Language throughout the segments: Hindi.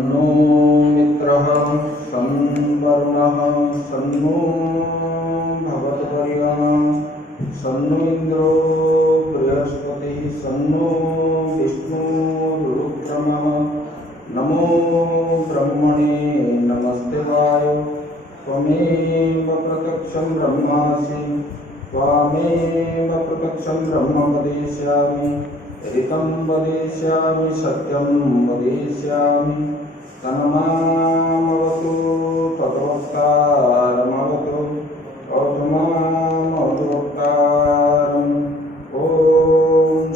सन्नो मित्रः सं वरुणः सन्नो भवद्वर्यः सन्नो इन्द्रो बृहस्पतिः सन्नो विष्णुरुक्रमः नमो ब्रह्मणे नमस्ते वायो त्वमेव प्रत्यक्षं ब्रह्मासि त्वामेव प्रत्यक्षं ब्रह्म वदिष्यामि ऋतं वदिष्यामि सत्यं वदिष्यामि तन्मामवतु तद्वक्तारमवतु औतमामवतु वक्तारम् ॐ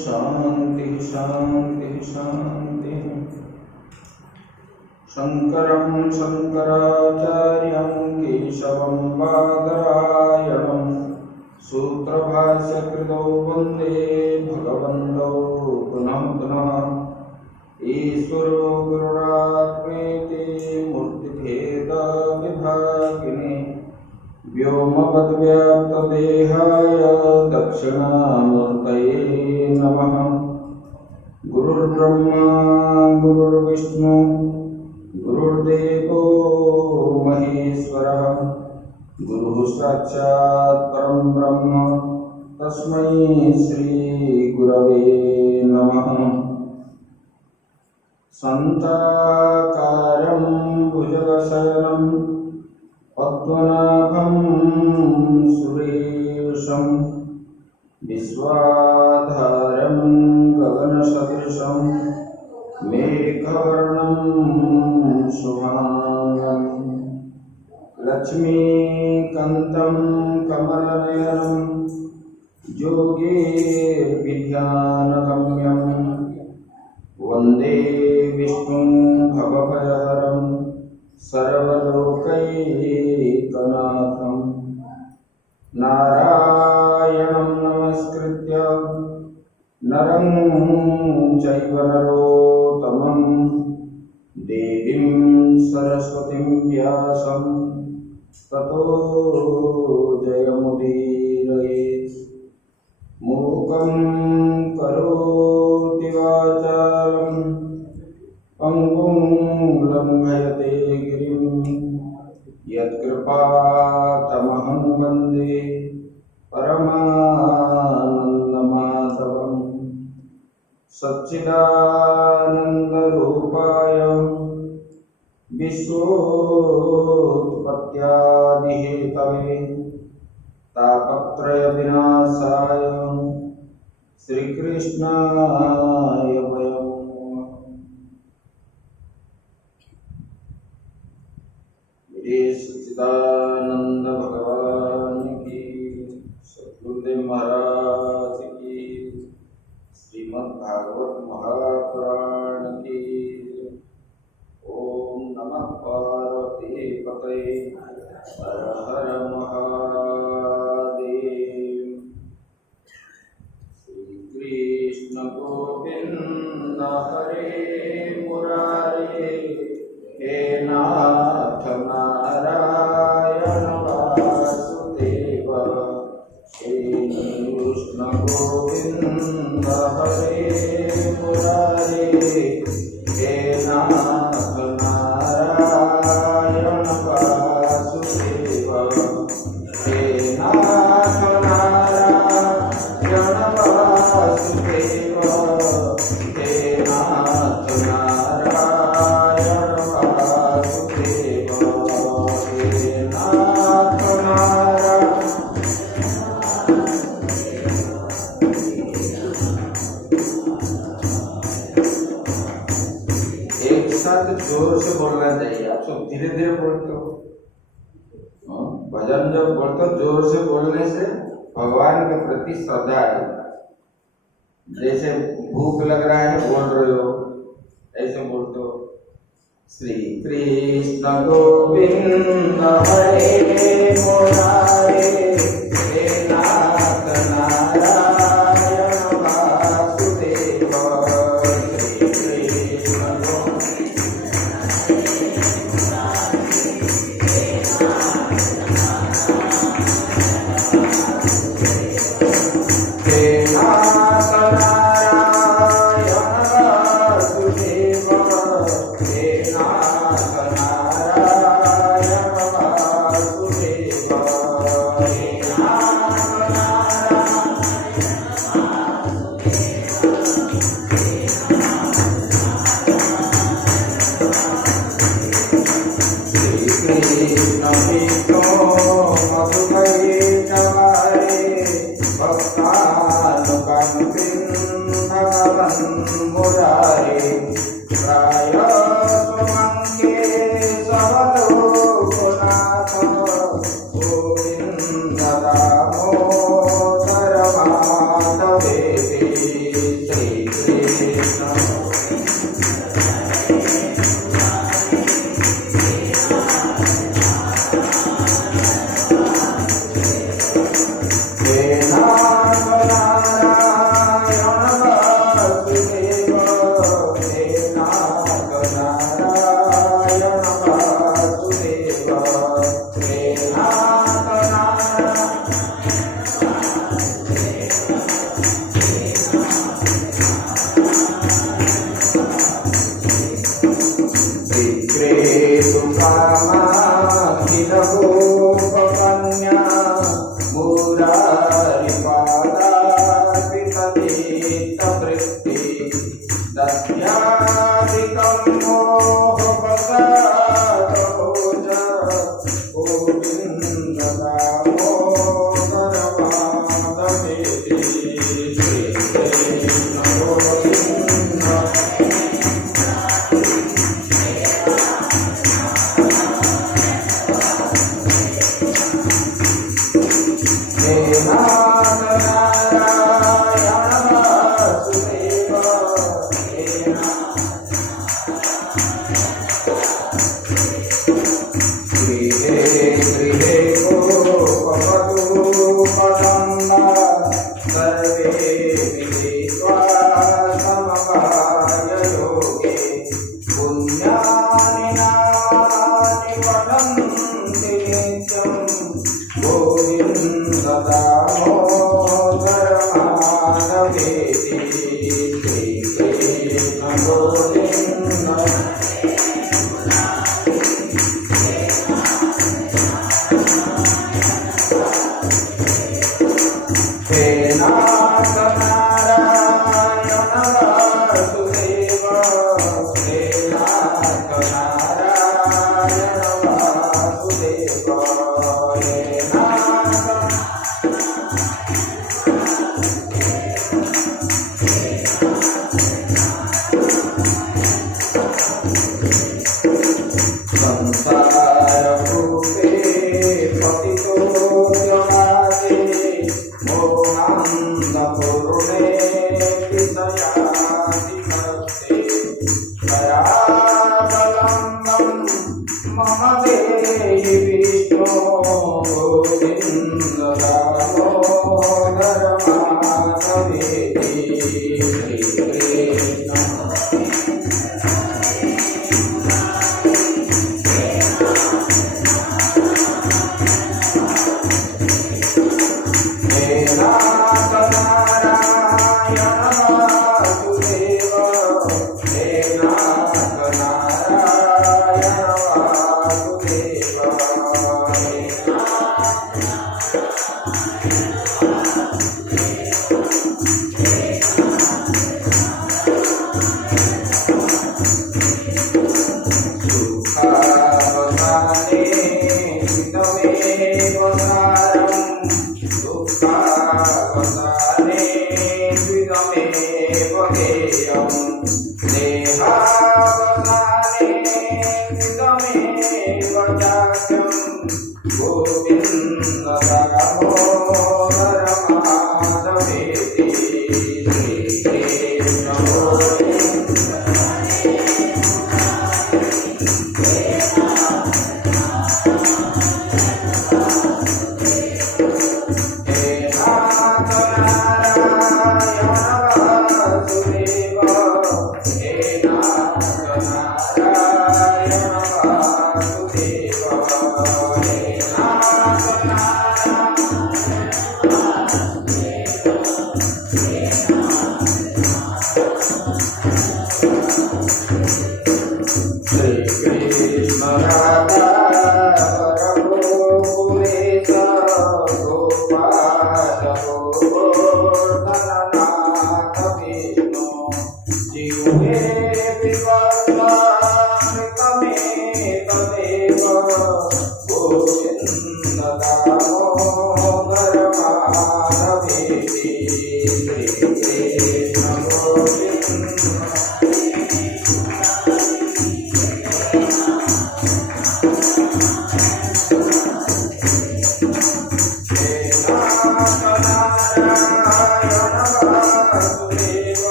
शान्तिः शान्तिः शान्तिः। शङ्करं शङ्कराचार्यं केशवं बादरायणं सूत्रभाष्यकृतौ वन्दे भगवन्तौ पुनः पुनः। ईश्वरो गुरुरात्मेति मूर्तिभेदविभागिने व्योमवद्व्याप्तदेहाय दक्षिणामूर्तये नमः। गुरुर्ब्रह्मा गुरुर्विष्णु गुरुर्देवो महेश्वरः गुरुः साक्षात् परं ब्रह्म तस्मै श्री गुरवे नमः। शान्ताकारं भुजगशयनं पद्मनाभं सुरेशं विश्वाधारं गगनसदृशं मेघवर्णं शुभांगं लक्ष्मीकान्तं कमलनयनं योगीभिर्ध्यानगम्यं वन्दे विष्णुं भवभयहरं सर्वलोकैकनाथं। नारायणं नमस्कृत्य नरं चैव नरोत्तमं देवीं सरस्वतीं व्यासं ततो जयमुदीरयेत्। मूकं करोति वाचालं पङ्गुं लङ्घयते गिरिं यत्कृपातमहं वन्दे परमानन्दमाधवम्। सच्चिदानन्दरूपाय विश्वोत्पत्त्यादिहेतवे तापत्रयविनाशाय श्रीकृष्णाय वयं नमः। श्री सच्चिदानंद भगवान की, सद्गुरुदेव महाराज की, श्रीमद्भागवत महापुराण की। ओम नमः पार्वती पतये हर हर महादेव। श्री कृष्ण गोविंद हरे मुरारे हे नाथ नारायण वासुदेव। श्री कृष्ण गोविंद हरे मुरारे हे नाथ नारायण वासुदेव। हे नाथ नारायण वासुदेव। हे नाथ नारायण वासुदेव। हे नाथ नारायण। एक साथ जोर से बोलना चाहिए। आप सब धीरे धीरे बोलते हो। भजन जब बोलते हो जोर से बोलने से भगवान के प्रति श्रद्धा है। जैसे भूख लग रहा है बोल रहे हो, ऐसे बोलते हो। श्री कृष्ण गोविंद हरे मुरारे हे नाथ नारायण वासुदेव। श्री कृष्ण नारायण वासुदेव। हे नाथ भक्तानुकम्पिन् भगवन् मुरारे प्राय सुमङ्गे सर्वलोकनाथ गोविन्द दामोदर माधवेति श्रीकृष्ण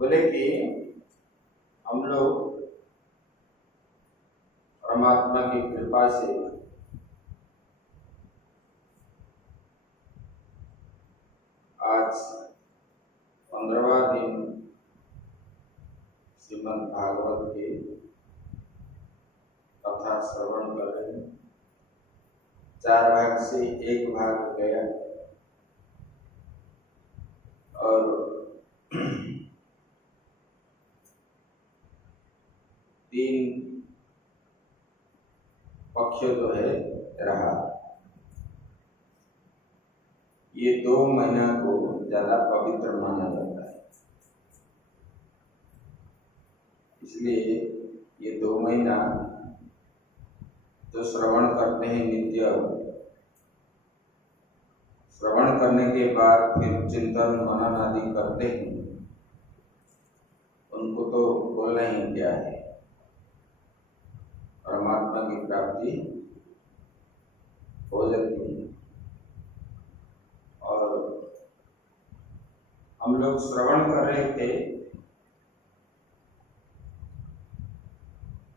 बोले कि हम लोग परमात्मा की कृपा से आज 15वां दिन श्रीमद् भागवत के कथा श्रवण कर रहे हैं। 4 भाग से एक भाग गया और 3 पक्ष जो है रहा। ये 2 महीना को ज्यादा पवित्र माना जाता है, इसलिए ये 2 महीना जो श्रवण करते हैं नित्य, श्रवण करने के बाद फिर चिंतन मनन आदि करते हैं, उनको तो बोलना ही क्या है, परमात्मा की प्राप्ति हो जाती है। और हम लोग श्रवण कर रहे थे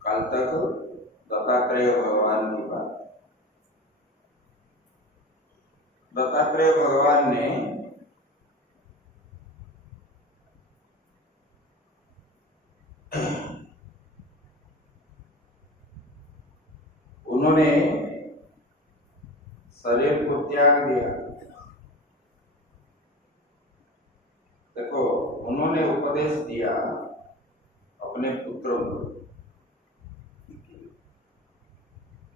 कल तक दत्तात्रेय भगवान की बात। दत्तात्रेय भगवान ने उन्होंने शरीर को त्याग दिया। देखो, उन्होंने उपदेश दिया अपने पुत्रों को,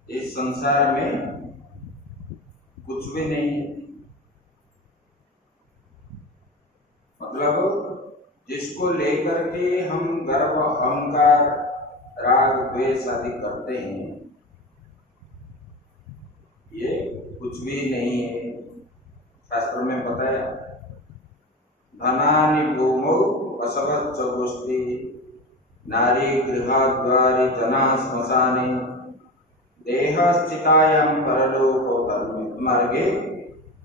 इस संसार में कुछ भी नहीं, मतलब जिसको लेकर के हम गर्व अहंकार राग द्वेष आदि करते हैं, ये कुछ भी नहीं है। शास्त्र में बताया, धनानि भूमौ असवच्च गोष्ठी नारी गृहाद्वारि जना श्मशाने देहश्चितायां परलोको मार्गे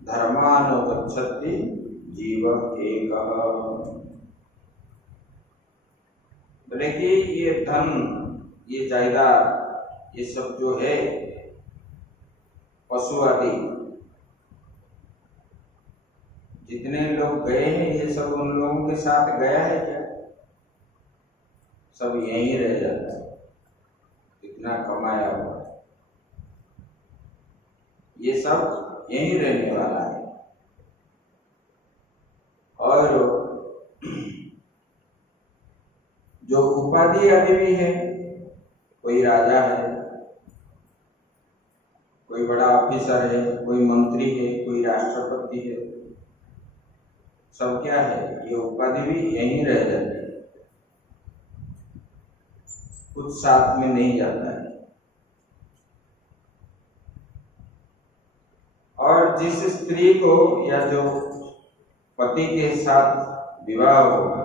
धर्मानुगच्छति जीव एकः। बोले कि ये धन, ये जायदाद, ये सब जो है पशु आदि, जितने लोग गए हैं ये सब उन लोगों के साथ गया है क्या? सब यहीं रह जाता है, इतना कमाया हुआ, ये सब यहीं रहने वाला है। और जो उपाधि आदि भी है, कोई राजा है, कोई बड़ा ऑफिसर है, कोई मंत्री है, कोई राष्ट्रपति है, सब क्या है, ये उपाधि भी यहीं रह जाती है, कुछ साथ में नहीं जाता है। और जिस स्त्री को या जो पति के साथ विवाह होगा,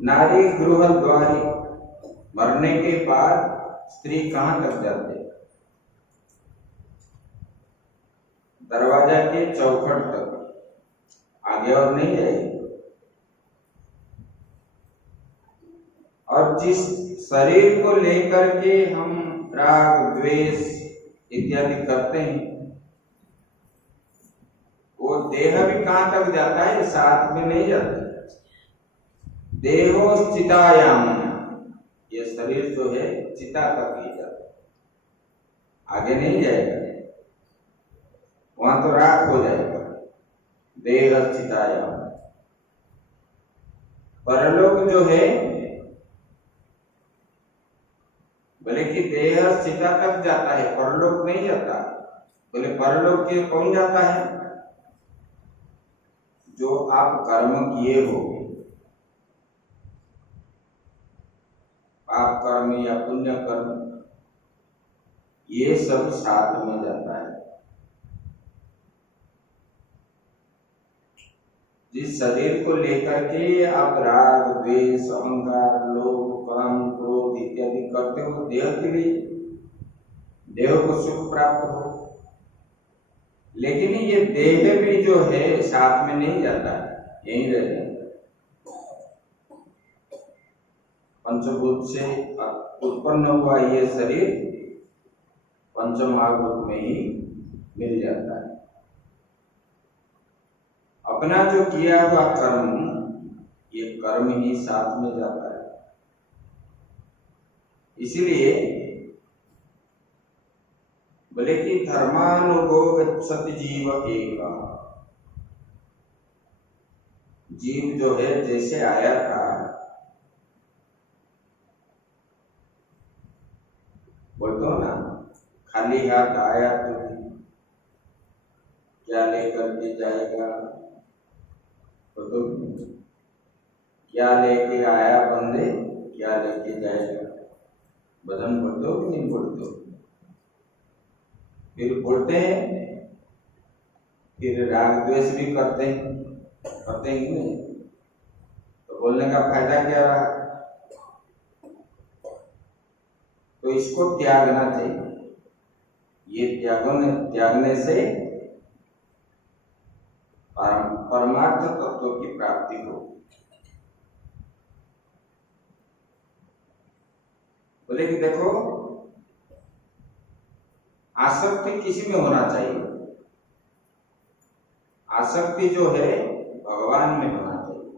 नारी गृह द्वारी, मरने के बाद स्त्री कहां तक जाते? दरवाजा के चौखट तक, आगे और नहीं जाएगी। और जिस शरीर को लेकर के हम राग द्वेष इत्यादि करते हैं, वो देह भी कहां तक जाता है? साथ में नहीं जाता। देहो चितायाम, ये शरीर जो है चिता तक ही जाता है, आगे नहीं जाएगा, वहां तो राख हो जाएगा। देह चितायाम, परलोक जो है बोले कि देह सीता तक जाता है, परलोक नहीं जाता। बोले परलोक के कौन जाता है? जो आप कर्म किए हो, पाप कर्म या पुण्य कर्म, ये सब साथ में जाता है। जिस शरीर को लेकर के आप राग द्वेष अहंकार लोभ काम क्रोध इत्यादि करते हो, देह के लिए, देह को सुख प्राप्त हो, लेकिन ये देह भी जो है साथ में नहीं जाता, यहीं रह जाता। पंचभूत से उत्पन्न हुआ ये शरीर पंच महाभूत में ही मिल जाता है। अपना जो किया हुआ कर्म, ये कर्म ही साथ में जाता है। इसीलिए बोले कि धर्मानुगो गच्छति जीव एक, जीव जो है जैसे आया था, बोलते हो ना, खाली हाथ आया तो क्या लेकर के जाएगा, तो क्या लेके आया बंदे, क्या लेके जाएगा। भजन बोलते हो कि नहीं बोलते हो? फिर बोलते हैं, फिर राग द्वेष भी करते हैं कि नहीं? तो बोलने का फायदा क्या रहा? तो इसको त्यागना चाहिए। ये त्यागने से परमार्थ तत्व की प्राप्ति हो। बोले कि देखो, आसक्ति किसी में होना चाहिए। आसक्ति जो है भगवान में होना चाहिए,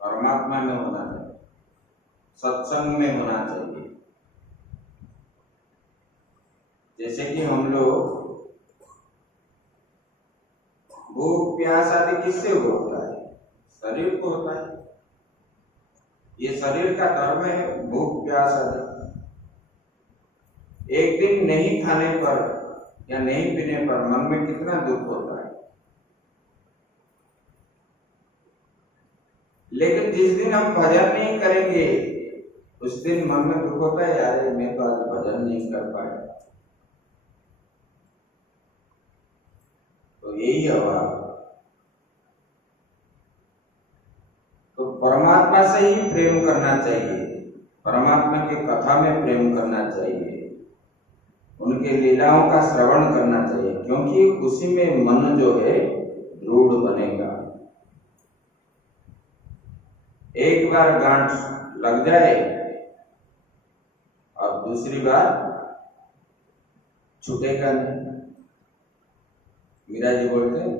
परमात्मा में होना चाहिए, सत्संग में होना चाहिए। जैसे कि हम लोग भूख प्यास आदि किससे होता है? शरीर को होता है। ये शरीर का धर्म है, भूख प्यास आदि। एक दिन नहीं खाने पर या नहीं पीने पर मन में कितना दुख होता है। लेकिन जिस दिन हम भजन नहीं करेंगे, उस दिन मन में दुख होता है, यार मैं तो आज भजन नहीं कर पाया। तो यही अभाव। तो परमात्मा से ही प्रेम करना चाहिए, परमात्मा की कथा में प्रेम करना चाहिए, उनके लीलाओं का श्रवण करना चाहिए, क्योंकि उसी में मन जो है दृढ़ बनेगा। एक बार गांठ लग जाए और दूसरी बार छूटेगा नहीं। मीरा जी बोलते हैं,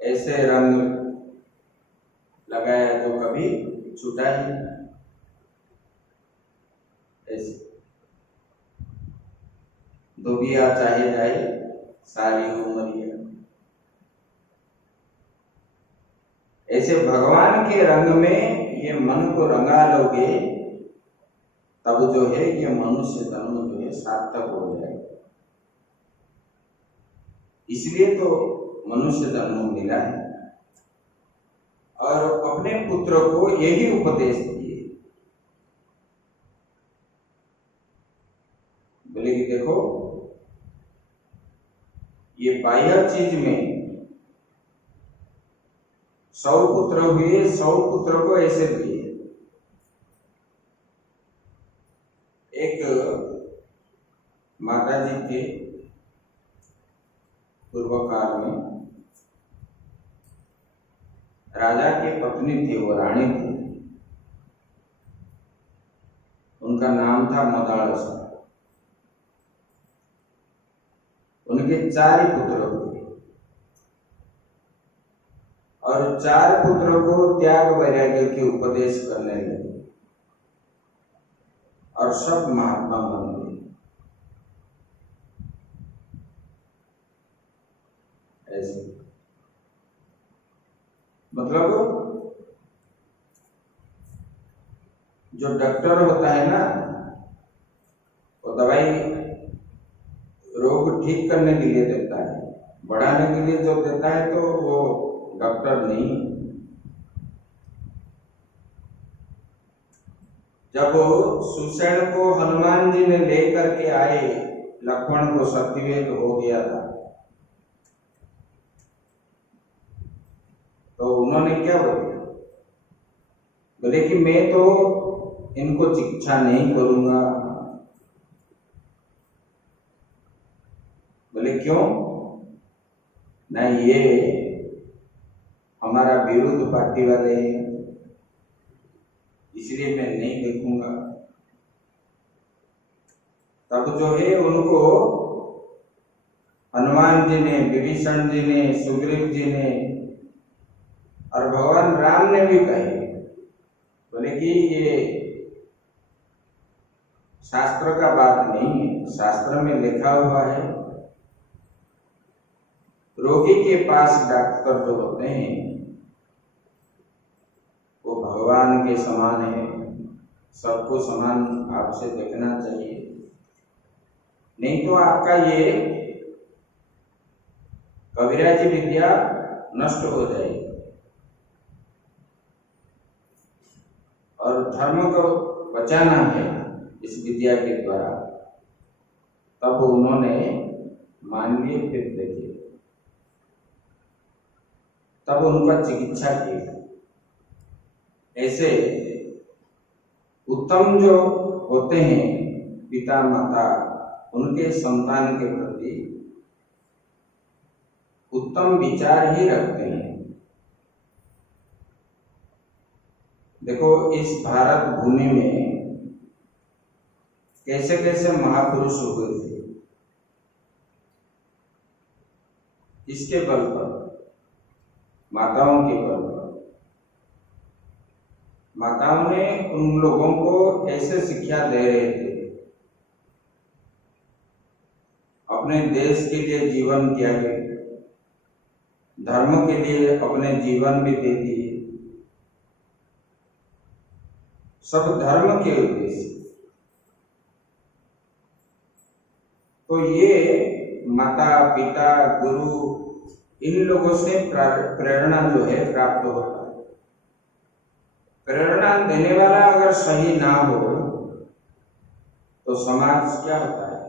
ऐसे रंग लगाया जो कभी छूटा ही। ऐसे दुबिया चाहे जाए सारी उमरिया। ऐसे भगवान के रंग में ये मन को रंगा लोगे, तब जो है ये मनुष्य जन्म जो है सार्थक हो जाएगा। इसलिए तो मनुष्य जन्म मिला है। और अपने पुत्र को यही उपदेश दिए, बोले कि देखो, ये बाह्य चीज में 100 पुत्र हुए, 100 पुत्र को ऐसे दिए। एक माता जी के पूर्व काल में राजा की पत्नी थी, वो रानी थी, उनका नाम था मदालसा। उनके 4 पुत्र हुए और 4 पुत्रों को त्याग वैराग्य के उपदेश करने लगे और सब महात्मा बन गए। ऐसे मतलब जो डॉक्टर होता है ना, वो दवाई रोग ठीक करने के लिए देता है, बढ़ाने के लिए जो देता है तो वो डॉक्टर नहीं। जब सुषेण को हनुमान जी ने लेकर के आए, लक्ष्मण को शक्तिवेद हो गया था, तो उन्होंने क्या बोला? बोले कि मैं तो इनको शिक्षा नहीं करूंगा। बोले क्यों? नहीं, ये हमारा विरुद्ध पार्टी वाले हैं, इसलिए मैं नहीं देखूंगा। तब जो है उनको हनुमान जी ने, विभीषण जी ने, सुग्रीव जी ने और भगवान राम ने भी कहे, बोले कि ये शास्त्र का बात नहीं है, शास्त्र में लिखा हुआ है रोगी के पास डॉक्टर जो होते हैं वो भगवान के समान है, सबको समान भाव से देखना चाहिए, नहीं तो आपका ये कविराजी विद्या नष्ट हो जाएगी और धर्म को बचाना है इस विद्या के द्वारा। तब उन्होंने मान लिए, फिर देखिए तब उनका चिकित्सा की। ऐसे उत्तम जो होते हैं पिता माता, उनके संतान के प्रति उत्तम विचार ही रखते हैं। देखो इस भारत भूमि में कैसे कैसे महापुरुष हुए थे, इसके बल पर, माताओं के बल पर। माताओं ने उन लोगों को ऐसे शिक्षा दे रहे थे, अपने देश के लिए जीवन त्यागे, धर्म के लिए अपने जीवन भी दे दिए, सब धर्म के उद्देश्य। तो ये माता पिता गुरु इन लोगों से प्रेरणा जो है प्राप्त होता है। प्रेरणा देने वाला अगर सही ना हो तो समाज क्या होता है?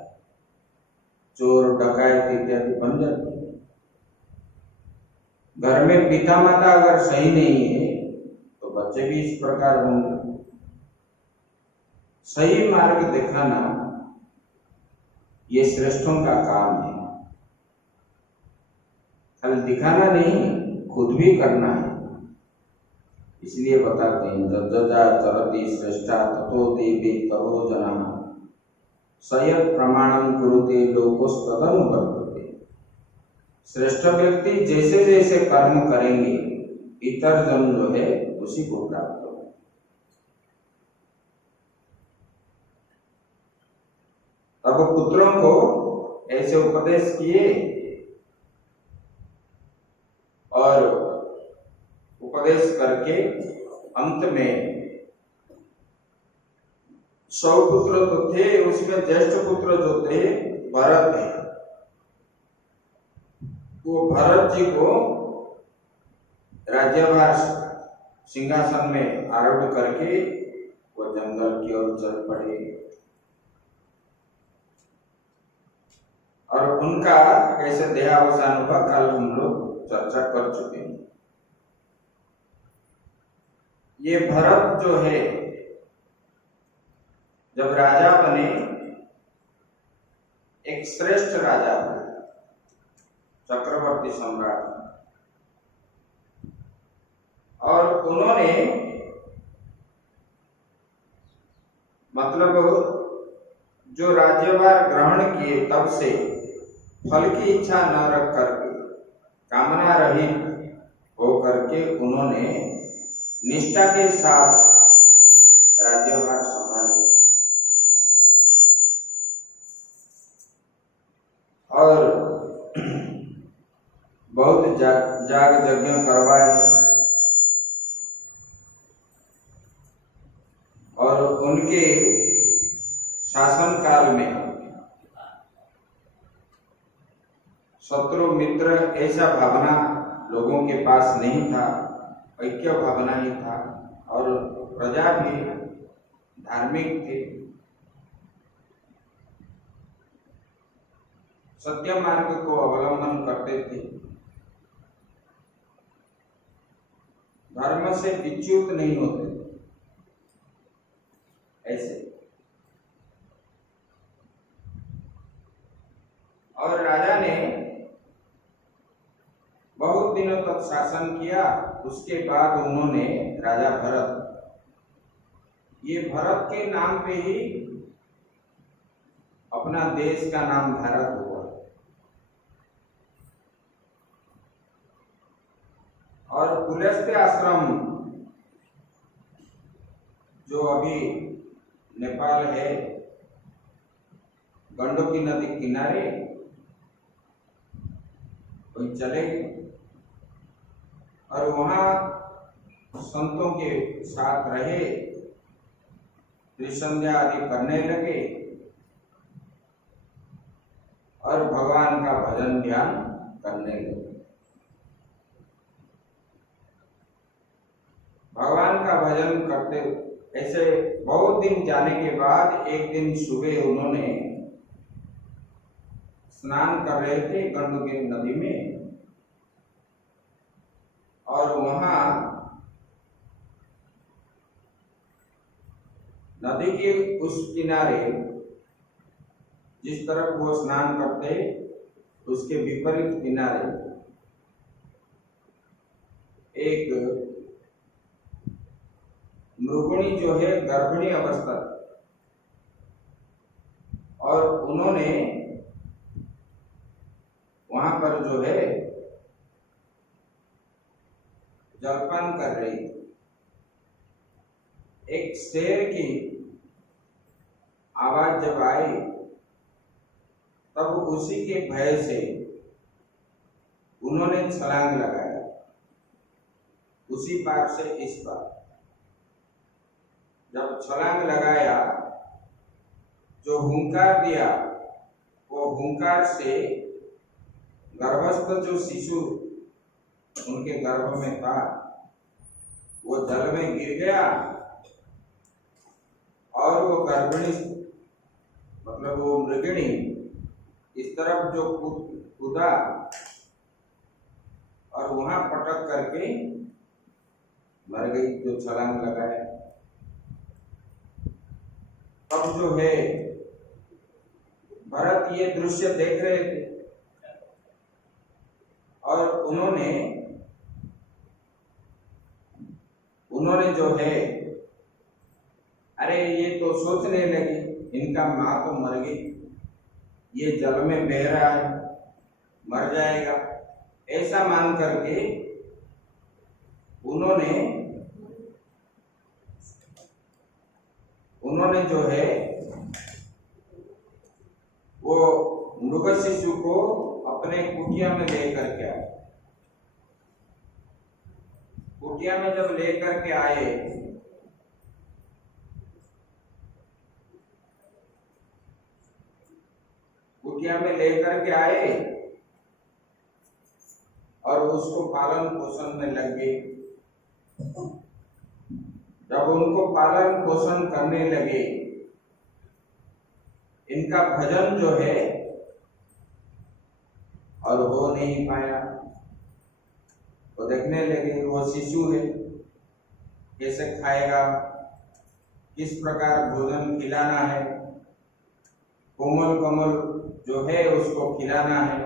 चोर डकैत इत्यादि बन जाते हैं। घर में पिता माता अगर सही नहीं है तो बच्चे भी इस प्रकार होंगे। सही मार्ग दिखाना ये श्रेष्ठों का काम है, खाली दिखाना नहीं, खुद भी करना है। इसलिए बताते हैं जज्जा चरति श्रेष्ठा ततो देवे ततो जना सयत् प्रमाणम कुरुते लोकोस्तदनु वर्तते। श्रेष्ठ व्यक्ति जैसे जैसे कर्म करेंगे इतर जन जो है उसी को प्राप्त होगा। अब पुत्रों को ऐसे उपदेश किए और उपदेश करके अंत में 100 पुत्र तो थे, उसमें ज्येष्ठ पुत्र जो थे भरत है, वो भरत जी को राज्यभार सिंहासन में आरूढ़ करके वो जंगल की ओर चल पड़े और उनका कैसे देहावसान हुआ कल हम लोग चर्चा कर चुके हैं। ये भरत जो है जब राजा बने, एक श्रेष्ठ राजा बने, चक्रवर्ती सम्राट, और उन्होंने मतलब जो राज्यभार ग्रहण किए तब से फल की इच्छा न रख करके कामना रहित हो करके उन्होंने निष्ठा के साथ राज्यभार संभाले और बहुत जाग यज्ञ करवाए शासन काल में शत्रु मित्र ऐसा भावना लोगों के पास नहीं था, ऐक्य भावना ही था और प्रजा भी धार्मिक थे, सत्य मार्ग को अवलंबन करते थे, धर्म से विच्युत नहीं होते थे। ऐसे और राजा ने बहुत दिनों तक शासन किया। उसके बाद उन्होंने राजा भरत, ये भरत के नाम पे ही अपना देश का नाम भारत हुआ और पुलस्त्य आश्रम जो अभी नेपाल है, गंडकी नदी किनारे, वहीं चले और वहां संतों के साथ रहे, त्रिसंध्या आदि करने लगे और भगवान का भजन ध्यान करने लगे। भगवान का भजन करते ऐसे बहुत दिन जाने के बाद एक दिन सुबह उन्होंने स्नान कर रहे थे गंडकी नदी में और वहां नदी के उस किनारे जिस तरफ वो स्नान करते उसके विपरीत किनारे एक मृगुणी जो है गर्भिणी अवस्था, और उन्होंने वहां पर जो है जलपान कर रही थी। एक शेर की आवाज जब आई तब उसी के भय से उन्होंने छलांग लगाया, उसी पार से इस पार। जब छलांग लगाया, जो हुंकार दिया, वो हुंकार से गर्भस्थ जो शिशु उनके गर्भ में था वो जल में गिर गया और वो गर्भिणी मतलब वो मृगिणी इस तरफ जो कूदा और वहां पटक करके मर गई, जो छलांग लगाया। अब जो है भरत ये दृश्य देख रहे थे और उन्होंने जो है अरे ये तो सोचने लगे इनका मां तो मर गई, ये जल में बह रहा है, मर जाएगा, ऐसा मान करके उन्होंने जो है वो मृग शिशु को अपने कुटिया में लेकर के आए। कुटिया में जब लेकर के आए और उसको पालन पोषण में लग गए। जब उनको पालन पोषण करने लगे, इनका भजन जो है और हो नहीं पाया। वो देखने लगे वो शिशु है, कैसे खाएगा, किस प्रकार भोजन खिलाना है, कोमल कोमल जो है उसको खिलाना है,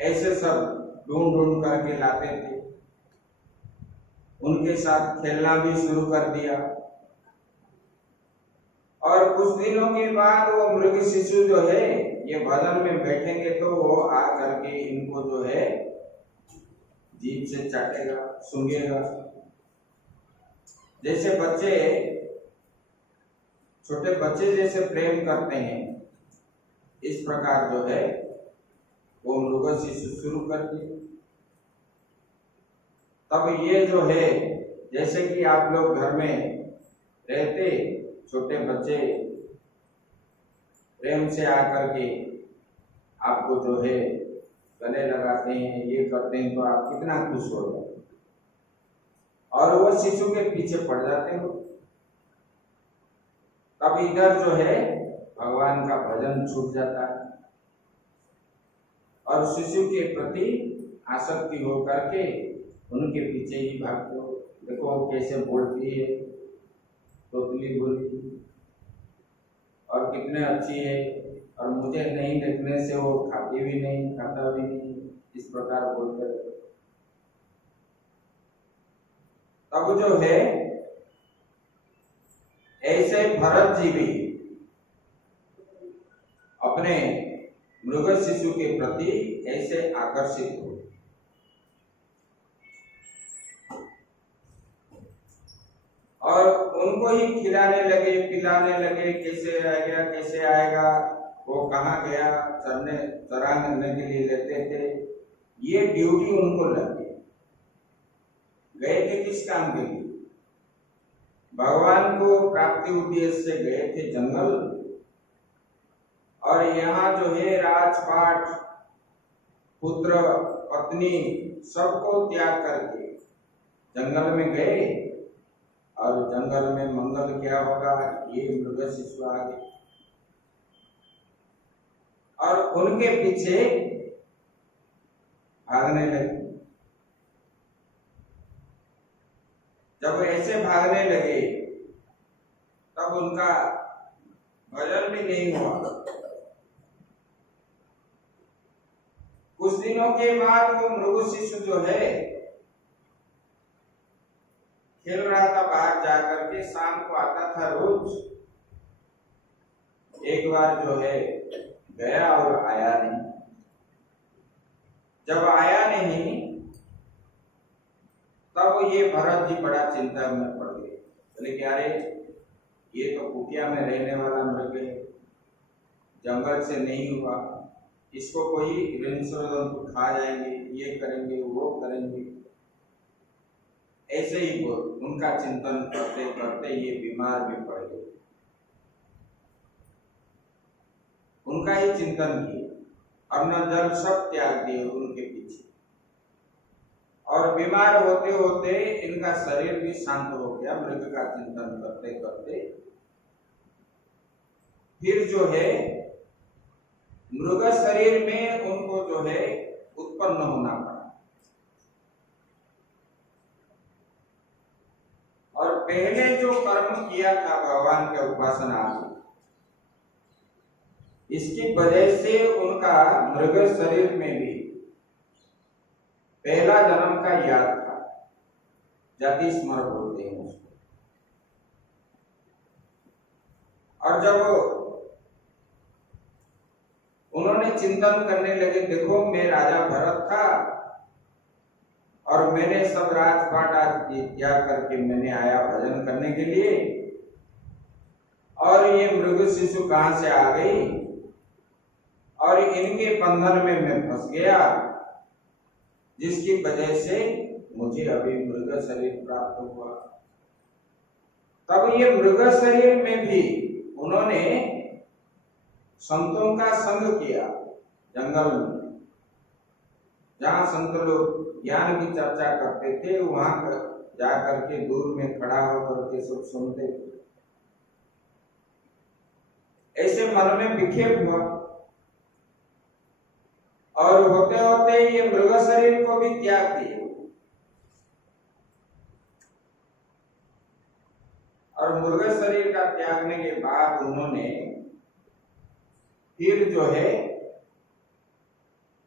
ऐसे सब ढूंढ ढूंढ करके लाते थे। उनके साथ खेलना भी शुरू कर दिया और कुछ दिनों के बाद वो मृग शिशु जो है ये भजन में बैठेंगे तो वो आ करके इनको जो है जीभ से चाटेगा, सूंघेगा। जैसे बच्चे, छोटे बच्चे जैसे प्रेम करते हैं, इस प्रकार जो है वो मृग शिशु शुरू कर दिए। तब ये जो है जैसे कि आप लोग घर में रहते, छोटे बच्चे प्रेम से आकर के आपको जो है गले लगाते हैं, ये करते हैं, तो आप कितना खुश हो जाते हैं और वो शिशु के पीछे पड़ जाते हो। तब इधर जो है भगवान का भजन छूट जाता है और शिशु के प्रति आसक्ति हो करके उनके पीछे ही भागते हो। देखो कैसे बोलती है, तोतली बोली और कितने अच्छी है, और मुझे नहीं देखने से वो खाती भी नहीं, खाता भी नहीं, इस प्रकार बोलते रहते। तब जो है ऐसे भरत जी भी अपने मृग शिशु के प्रति ऐसे आकर्षित हो और उनको ही खिलाने लगे, पिलाने लगे। कैसे आएगा, कैसे आएगा, वो कहाँ गया, चराने के लिए लेते थे, ये ड्यूटी उनको लग गई। गए थे किस काम के लिए? भगवान को प्राप्ति उद्देश्य से गए थे जंगल, और यहाँ जो है राजपाट, पुत्र, पत्नी सबको त्याग करके जंगल में गए, और जंगल में मंगल क्या होगा, ये मृग शिशु आ गए और उनके पीछे भागने लगे। जब ऐसे भागने लगे तब उनका भजन भी नहीं हुआ। कुछ दिनों के बाद वो मृग शिशु जो है खेल रहा था बाहर जाकर के, शाम को आता था रोज। एक बार जो है गया और आया नहीं। जब आया नहीं तब ये भरत जी बड़ा चिंता में पड़ गए। बोले कि अरे ये तो कुटिया में रहने वाला मृग है, जंगल से नहीं हुआ, इसको कोई हिंसजंतु खा जाएंगे, ये करेंगे, वो करेंगे। ऐसे ही उनका चिंतन करते करते ये बीमार भी पड़ गए। उनका ही चिंतन किया, अपना जल सब त्याग दिए उनके पीछे, और बीमार होते होते इनका शरीर भी शांत हो गया मृग का चिंतन करते करते। फिर जो है मृग शरीर में उनको जो है उत्पन्न होना पड़ा, और पहले जो कर्म किया था भगवान के उपासना, इसकी वजह से उनका मृग शरीर में भी पहला जन्म का याद था, जाति स्मरण बोलते हैं उसको। और जब उन्होंने चिंतन करने लगे, देखो मैं राजा भरत था और मैंने सब राजपाट आज त्याग करके मैंने आया भजन करने के लिए, और ये मृग शिशु कहां से आ गई, और इनके बंधन में मैं फंस गया, जिसकी वजह से मुझे अभी मृग शरीर प्राप्त हुआ। तब ये मृग शरीर में भी उन्होंने संतों का संग किया जंगल में, जहां संत लोग ज्ञान की चर्चा करते थे, वहां जाकर के दूर में खड़ा होकर के सब सुनते थे। ऐसे मन में विक्षेप हुआ, और होते होते ये मृग शरीर को भी त्याग दिया, और मृग शरीर का त्यागने के बाद उन्होंने फिर जो है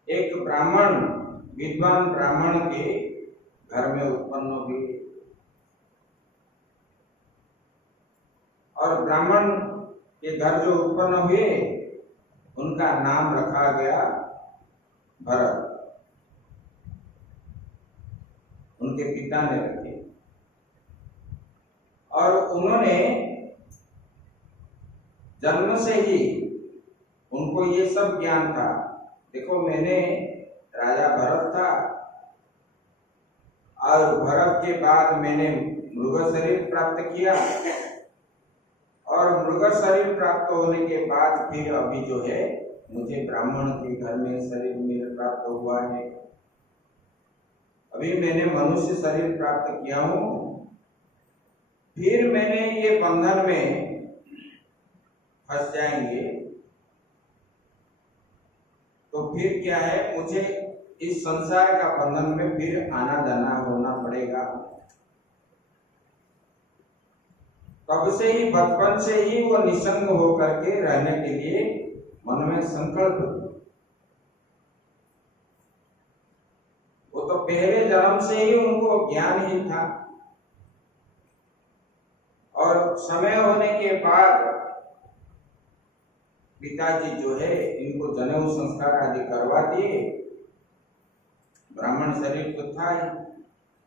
एक ब्राह्मण, विद्वान ब्राह्मण के घर में उत्पन्न हुए, और ब्राह्मण के घर जो उत्पन्न हुए उनका नाम रखा गया भरत, उनके पिता ने रखे। और उन्होंने जन्म से ही उनको ये सब ज्ञान था, देखो मैंने राजा भरत था, और भरत के बाद मैंने मृग शरीर प्राप्त किया, और मृग स्वर्ग शरीर प्राप्त होने के बाद फिर अभी जो है मुझे ब्राह्मण के घर में शरीर में प्राप्त हुआ है। अभी मैंने मनुष्य शरीर प्राप्त किया हूं, फिर मैंने ये बंधन में फंस जाएंगे तो फिर क्या है, मुझे इस संसार का बंधन में फिर आना जाना होना पड़ेगा। तब से ही, बचपन से ही वो निसंग होकर के रहने के लिए मन में संकल्प किया। वो तो पहले जन्म से ही उनको ज्ञान ही था, और समय होने के बाद पिताजी जो है इनको जनेऊ संस्कार आदि करवा दिए। ब्राह्मण शरीर तो था ही,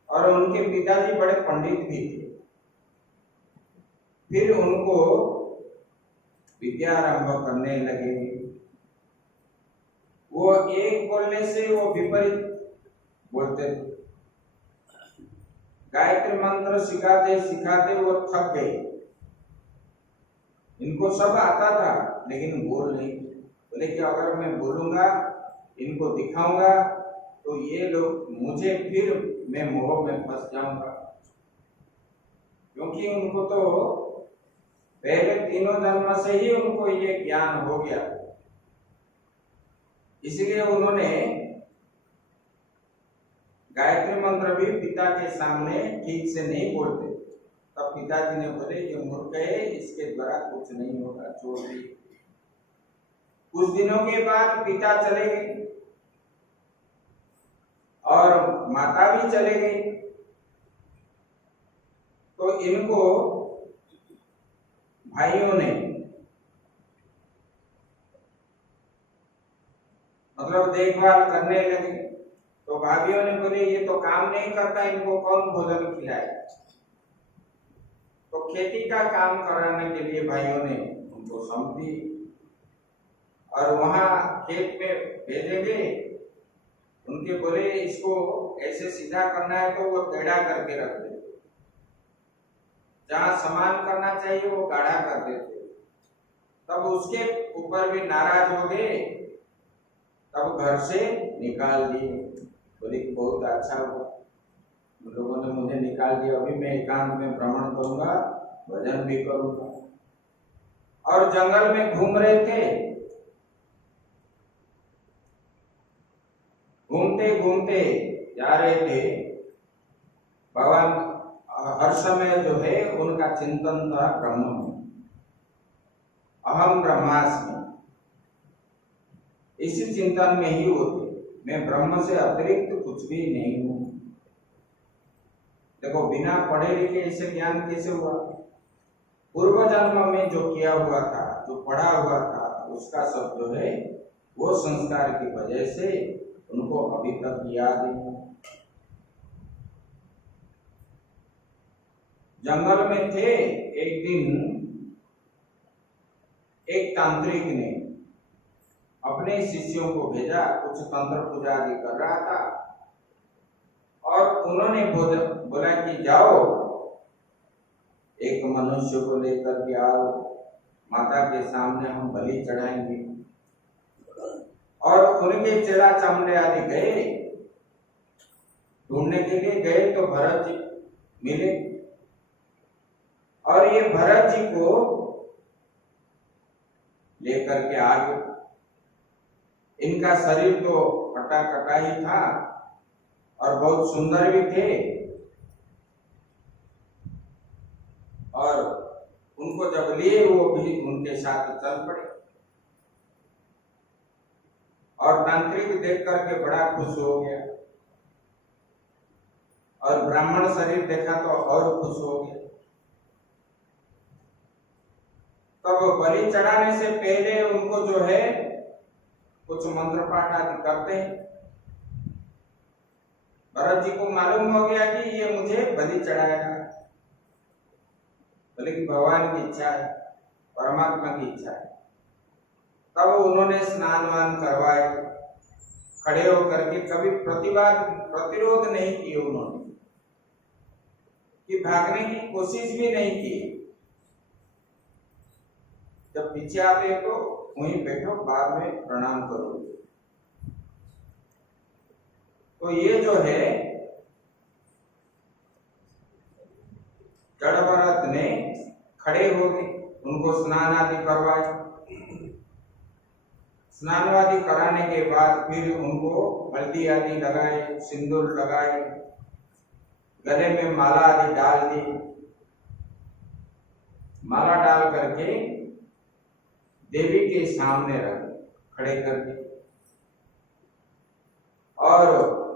और उनके पिताजी बड़े पंडित भी थे। फिर उनको विद्या आरंभ करने लगे। वो एक बोलने से वो विपरीत बोलते थे। गायत्री मंत्र सिखाते सिखाते वो थक गए। इनको सब आता था लेकिन बोल नहीं। बोले कि अगर मैं बोलूंगा, इनको दिखाऊंगा, तो ये लोग मुझे, फिर मैं मोह में फंस जाऊंगा। क्योंकि उनको तो पहले तीनों जन्म से ही उनको ये ज्ञान हो गया। इसलिए उन्होंने गायत्री मंत्र भी पिता के सामने ठीक से नहीं बोलते। तब पिताजी ने बोले कि मूर्ख है, इसके द्वारा कुछ नहीं होगा, छोड़ दी। कुछ दिनों के बाद पिता चले गए और माता भी चले गई। तो इनको भाइयों ने, मतलब देखभाल करने लगे। तो भाभियों ने बोले ये तो काम नहीं करता, इनको कौन भोजन खिलाए। तो खेती का काम कराने के लिए भाइयों ने उनको सौंप दी, और वहां खेत में भेजेंगे। उनके बोले इसको ऐसे सीधा करना है तो वो टेढ़ा करके रख दे, जहां समान करना चाहिए वो गाढ़ा कर देते। तब उसके ऊपर भी नाराज हो गए, तब घर से निकाल दिए। बोले कि बहुत अच्छा हुआ, उन लोगों ने मुझे निकाल दिया। अभी मैं एकांत में भ्रमण करूंगा, भजन भी करूंगा। और जंगल में घूम रहे थे। घूमते घूमते जा रहे थे। भगवान हर समय जो है उनका चिंतन था ब्रह्म में, अहम ब्रह्मास्मि। इसी चिंतन में ही होते, मैं ब्रह्म से अतिरिक्त कुछ भी नहीं हूं। देखो, बिना पढ़े लिखे इसे ज्ञान कैसे हुआ? पूर्व जन्म में जो किया हुआ था, जो पढ़ा हुआ था, उसका सब जो है वो संस्कार की वजह से उनको अभी तक याद है। जंगल में थे, एक दिन एक तांत्रिक ने अपने शिष्यों को भेजा, कुछ तंत्र पूजा आदि कर रहा था, और उन्होंने बोला कि जाओ एक मनुष्य को लेकर के आओ, माता के सामने हम बलि चढ़ाएंगे। और उनके चेला चामड़े आदि गए, ढूंढने के लिए गए तो भरत जी मिले। और ये भरत जी को लेकर के आ गए। इनका शरीर तो कटा कटा ही था और बहुत सुंदर भी थे, और उनको जब लिए वो भी उनके साथ चल पड़े। और तांत्रिक देख करके बड़ा खुश हो गया, और ब्राह्मण शरीर देखा तो और खुश हो गया। तब बलि चढ़ाने से पहले उनको जो है कुछ मंत्र पाठ आदि करते हैं। भरत जी को मालूम हो गया कि ये मुझे बलि चढ़ाएगा। बोले कि भगवान की इच्छा है, परमात्मा की इच्छा है। तब उन्होंने स्नान वान करवाए, खड़े होकर के कभी प्रतिरोध नहीं किए उन्होंने, कि भागने की कोशिश भी नहीं की। जब पीछे आते हैं तो वहीं बैठो, बाद में प्रणाम करो। तो ये जो है जड़ भरत ने खड़े हो गए, उनको स्नान आदि करवाए। स्नान आदि कराने के बाद फिर उनको हल्दी आदि लगाए, सिंदूर लगाए, गले में माला आदि डाल दी। माला डाल करके देवी के सामने रख खड़े कर दिए और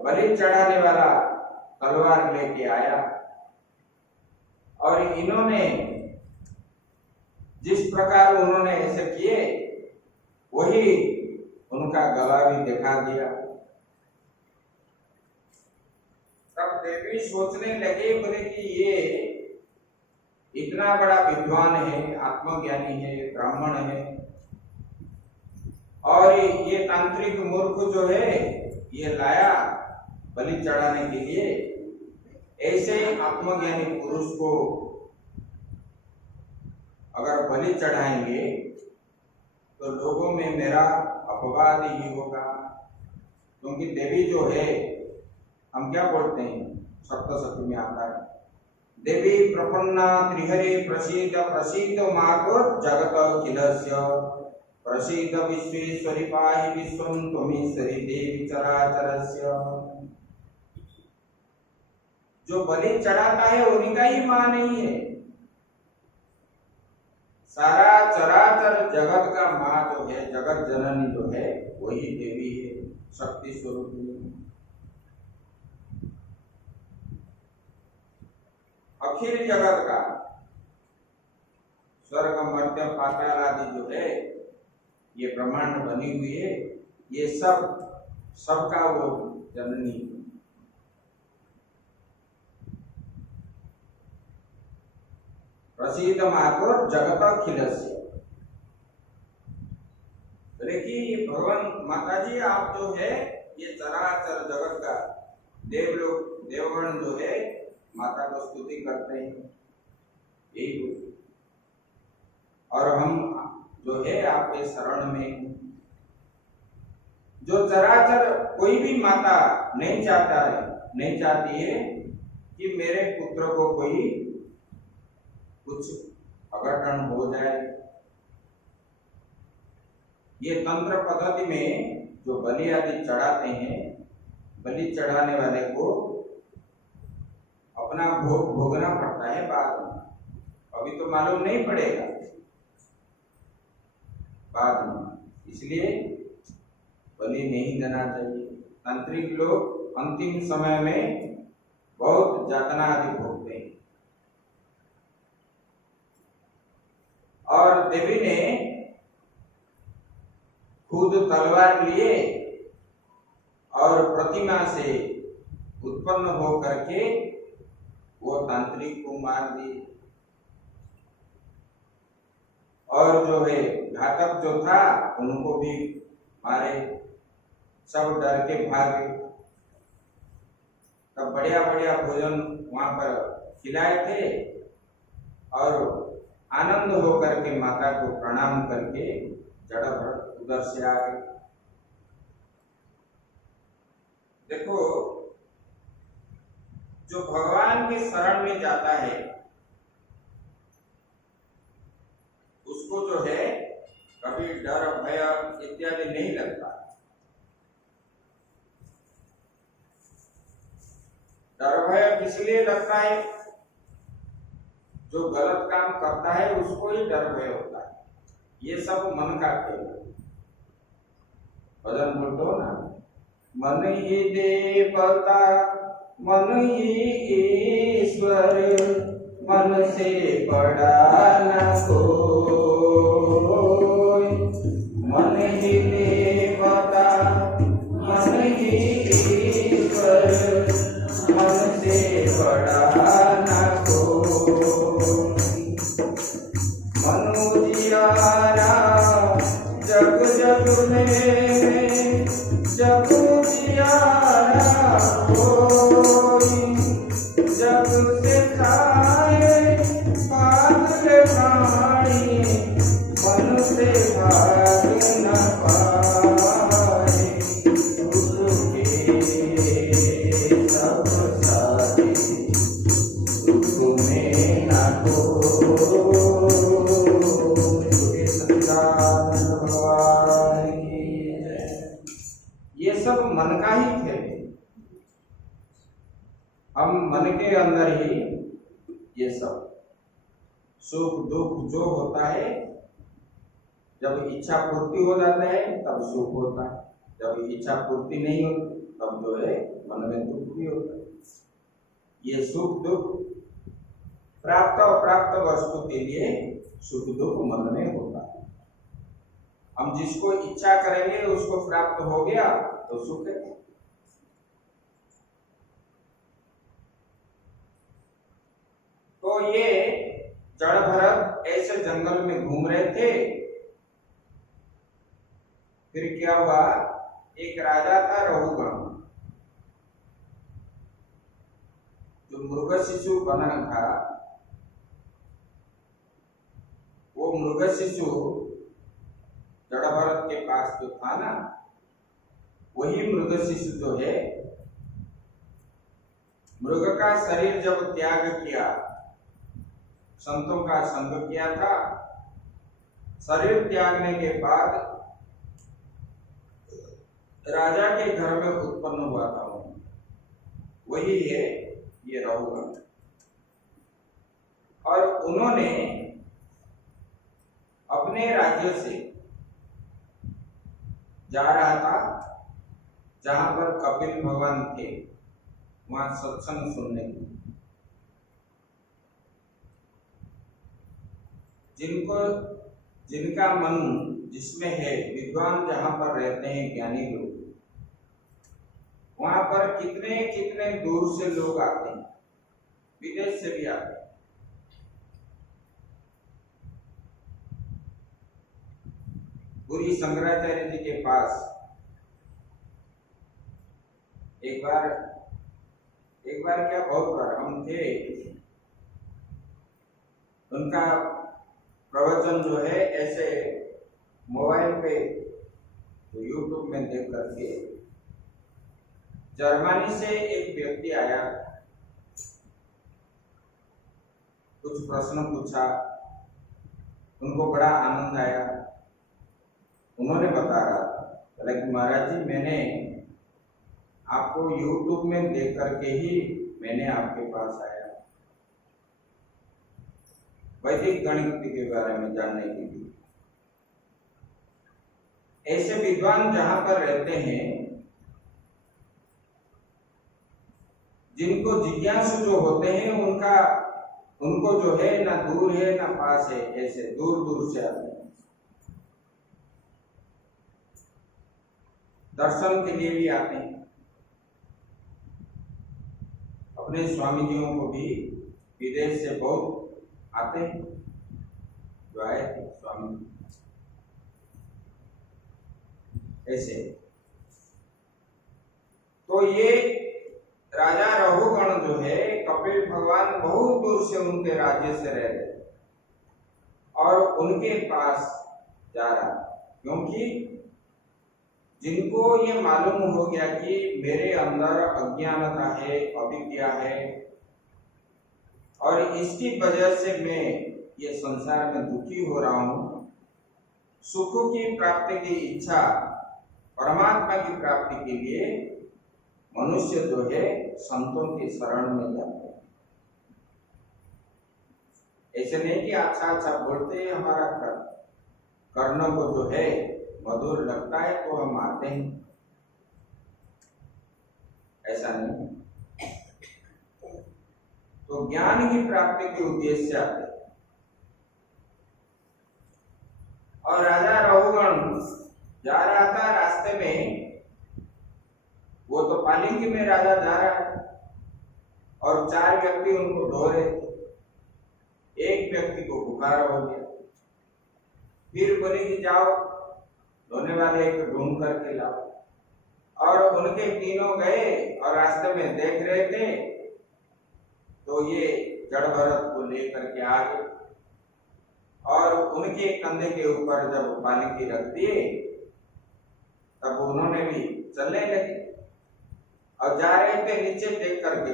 बलि चढ़ाने वाला तलवार लेके आया और इन्होंने जिस प्रकार उन्होंने ऐसे किए वही उनका गला भी दिखा दिया। तब देवी सोचने लगे, बोले कि ये इतना बड़ा विद्वान है, आत्मज्ञानी है, ब्राह्मण है, और ये तांत्रिक मूर्ख जो है ये लाया बलि चढ़ाने के लिए। ऐसे आत्मज्ञानी पुरुष को अगर बलि चढ़ाएंगे तो लोगों में मेरा अपवाद ही होगा, क्योंकि देवी जो है, हम क्या बोलते हैं, सप्तशती में आता है, देवी प्रपन्ना त्रिहरे प्रसीद प्रसीद मातुर जगत अखिलस्य प्रसीद विश्वेश्वरी पाहि विश्वं त्वमीश्वरी देवी चराचरस्य। जो बलि चढ़ाता है उन्हीं का ही मां नहीं है, सारा चराचर जगत का मां जो है, जगत जननी जो है, वही देवी है, शक्ति स्वरूप है। अखिल जगत का स्वर्ग मध्य पाताल आदि जो है, ये ब्रह्मांड बनी हुई है, ये सबका वो जननी है। प्रसीद मातुर जगत अखिलस्य। देखिए भगवान माता जी, आप जो है ये चराचर जगत का, देवलोक देवगण जो है माता को स्तुति करते हैं, यही और हम जो है आपके शरण में। जो चराचर कोई भी माता नहीं चाहती है कि मेरे पुत्र को कोई कुछ अघटन हो जाए। ये तंत्र पद्धति में जो बलि आदि चढ़ाते हैं, बलि चढ़ाने वाले को अपना भोग भोगना पड़ता है बाद में, अभी तो मालूम नहीं पड़ेगा, बाद में, इसलिए बलि नहीं देना चाहिए। तांत्रिक लोग अंतिम समय में बहुत यातना आदि भोगते हैं। और देवी ने खुद तलवार लिए और प्रतिमा से उत्पन्न हो करके वो तांत्रिक को मार दी, और जो है घातक जो था उनको भी मारे, सब डर के भागे। तब बढ़िया बढ़िया भोजन वहां पर खिलाए थे और आनंद होकर के माता को प्रणाम करके जड़ भरत उधर से आ गए। देखो, जो भगवान के शरण में जाता है उसको जो है कभी डर भय इत्यादि नहीं लगता। डर भय किस लिए लगता है? जो गलत काम करता है उसको ही डर भय होता है। ये सब मन का खेल है। भजन बोलते हो ना, मन ही देवता मन ही ईश्वर, मन से बड़ा न कोई। मन ही देवता मन ही ईश्वर, मन से बड़ा न कोई। मनुजियारा जग जग में जग जियारा कोई, जग से खाए पागल प्राणी मन अंदर ही ये सब सुख दुख जो होता है, जब इच्छा पूर्ति हो जाता है तब सुख होता है, जब इच्छा पूर्ति नहीं होती तब जो है मन में दुख भी होता है। ये सुख दुख प्राप्त और प्राप्त वस्तु के लिए सुख दुख मन में होता है। हम जिसको इच्छा करेंगे उसको प्राप्त हो गया तो सुख है। तो ये जड़ भरत ऐसे जंगल में घूम रहे थे। फिर क्या हुआ, एक राजा था रहुगण, जो मृग शिशु बना था। वो मृग शिशु जड़ भरत के पास जो था ना, वही मृग शिशु जो है, मृग का शरीर जब त्याग किया, संतों का संग किया था, शरीर त्यागने के बाद राजा के घर में उत्पन्न हुआ था। वही है ये रहुगण। और उन्होंने अपने राज्य से जा रहा था जहां पर कपिल भगवान थे, वहां सत्संग सुनने के। जिनका मन जिसमें है, विद्वान जहां पर रहते हैं ज्ञानी लोग, वहां पर कितने कितने दूर से लोग आते हैं, विदेश से भी आते हैं। गुरु शंकराचार्य जी के पास एक बार क्या, बहुत बार हम थे। उनका प्रवचन जो है ऐसे मोबाइल पे तो यूट्यूब में देख करके, जर्मनी से एक व्यक्ति आया, कुछ प्रश्न पूछा, उनको बड़ा आनंद आया। उन्होंने बताया कि महाराज जी, मैंने आपको यूट्यूब में देख करके ही मैंने आपके पास आया, वैदिक गणित के बारे में जानने के लिए। ऐसे विद्वान जहां पर रहते हैं, जिनको जिज्ञासु जो होते हैं, उनको जो है ना दूर है ना पास है, ऐसे दूर दूर से आते हैं। दर्शन के लिए भी आते हैं। अपने स्वामी जियों को भी विदेश से बहुत आते हैं, जो आए थे स्वामी ऐसे। तो ये राजा रहुगण जो है, कपिल भगवान बहुत दूर से उनके राज्य से रह रहे और उनके पास जा रहा, क्योंकि जिनको ये मालूम हो गया कि मेरे अंदर अज्ञानता है, अविद्या है, और इसकी वजह से मैं ये संसार में दुखी हो रहा हूं। सुख की प्राप्ति की इच्छा, परमात्मा की प्राप्ति के लिए मनुष्य जो है संतों की शरण में जाते हैं। ऐसे नहीं कि अच्छा अच्छा बोलते हैं, हमारा कर्णों को जो है मधुर लगता है तो हम आते हैं, ऐसा नहीं। तो ज्ञान की प्राप्ति के उद्देश्य से आते हैं। और राजा रहुगण जा रहा था, रास्ते में वो तो पालिंगी में राजा जा रहा है और 4 व्यक्ति उनको ढो रहे थे। एक व्यक्ति को बुखार हो गया, फिर बोले कि जाओ धोने वाले एक ढूंढ करके लाओ। और उनके तीनों गए और रास्ते में देख रहे थे तो ये जड़ भरत को लेकर के आ गए और उनके कंधे के ऊपर जब पालकी रख दिए तब उन्होंने भी चलने लगे और जा रहे थे, नीचे टेक करके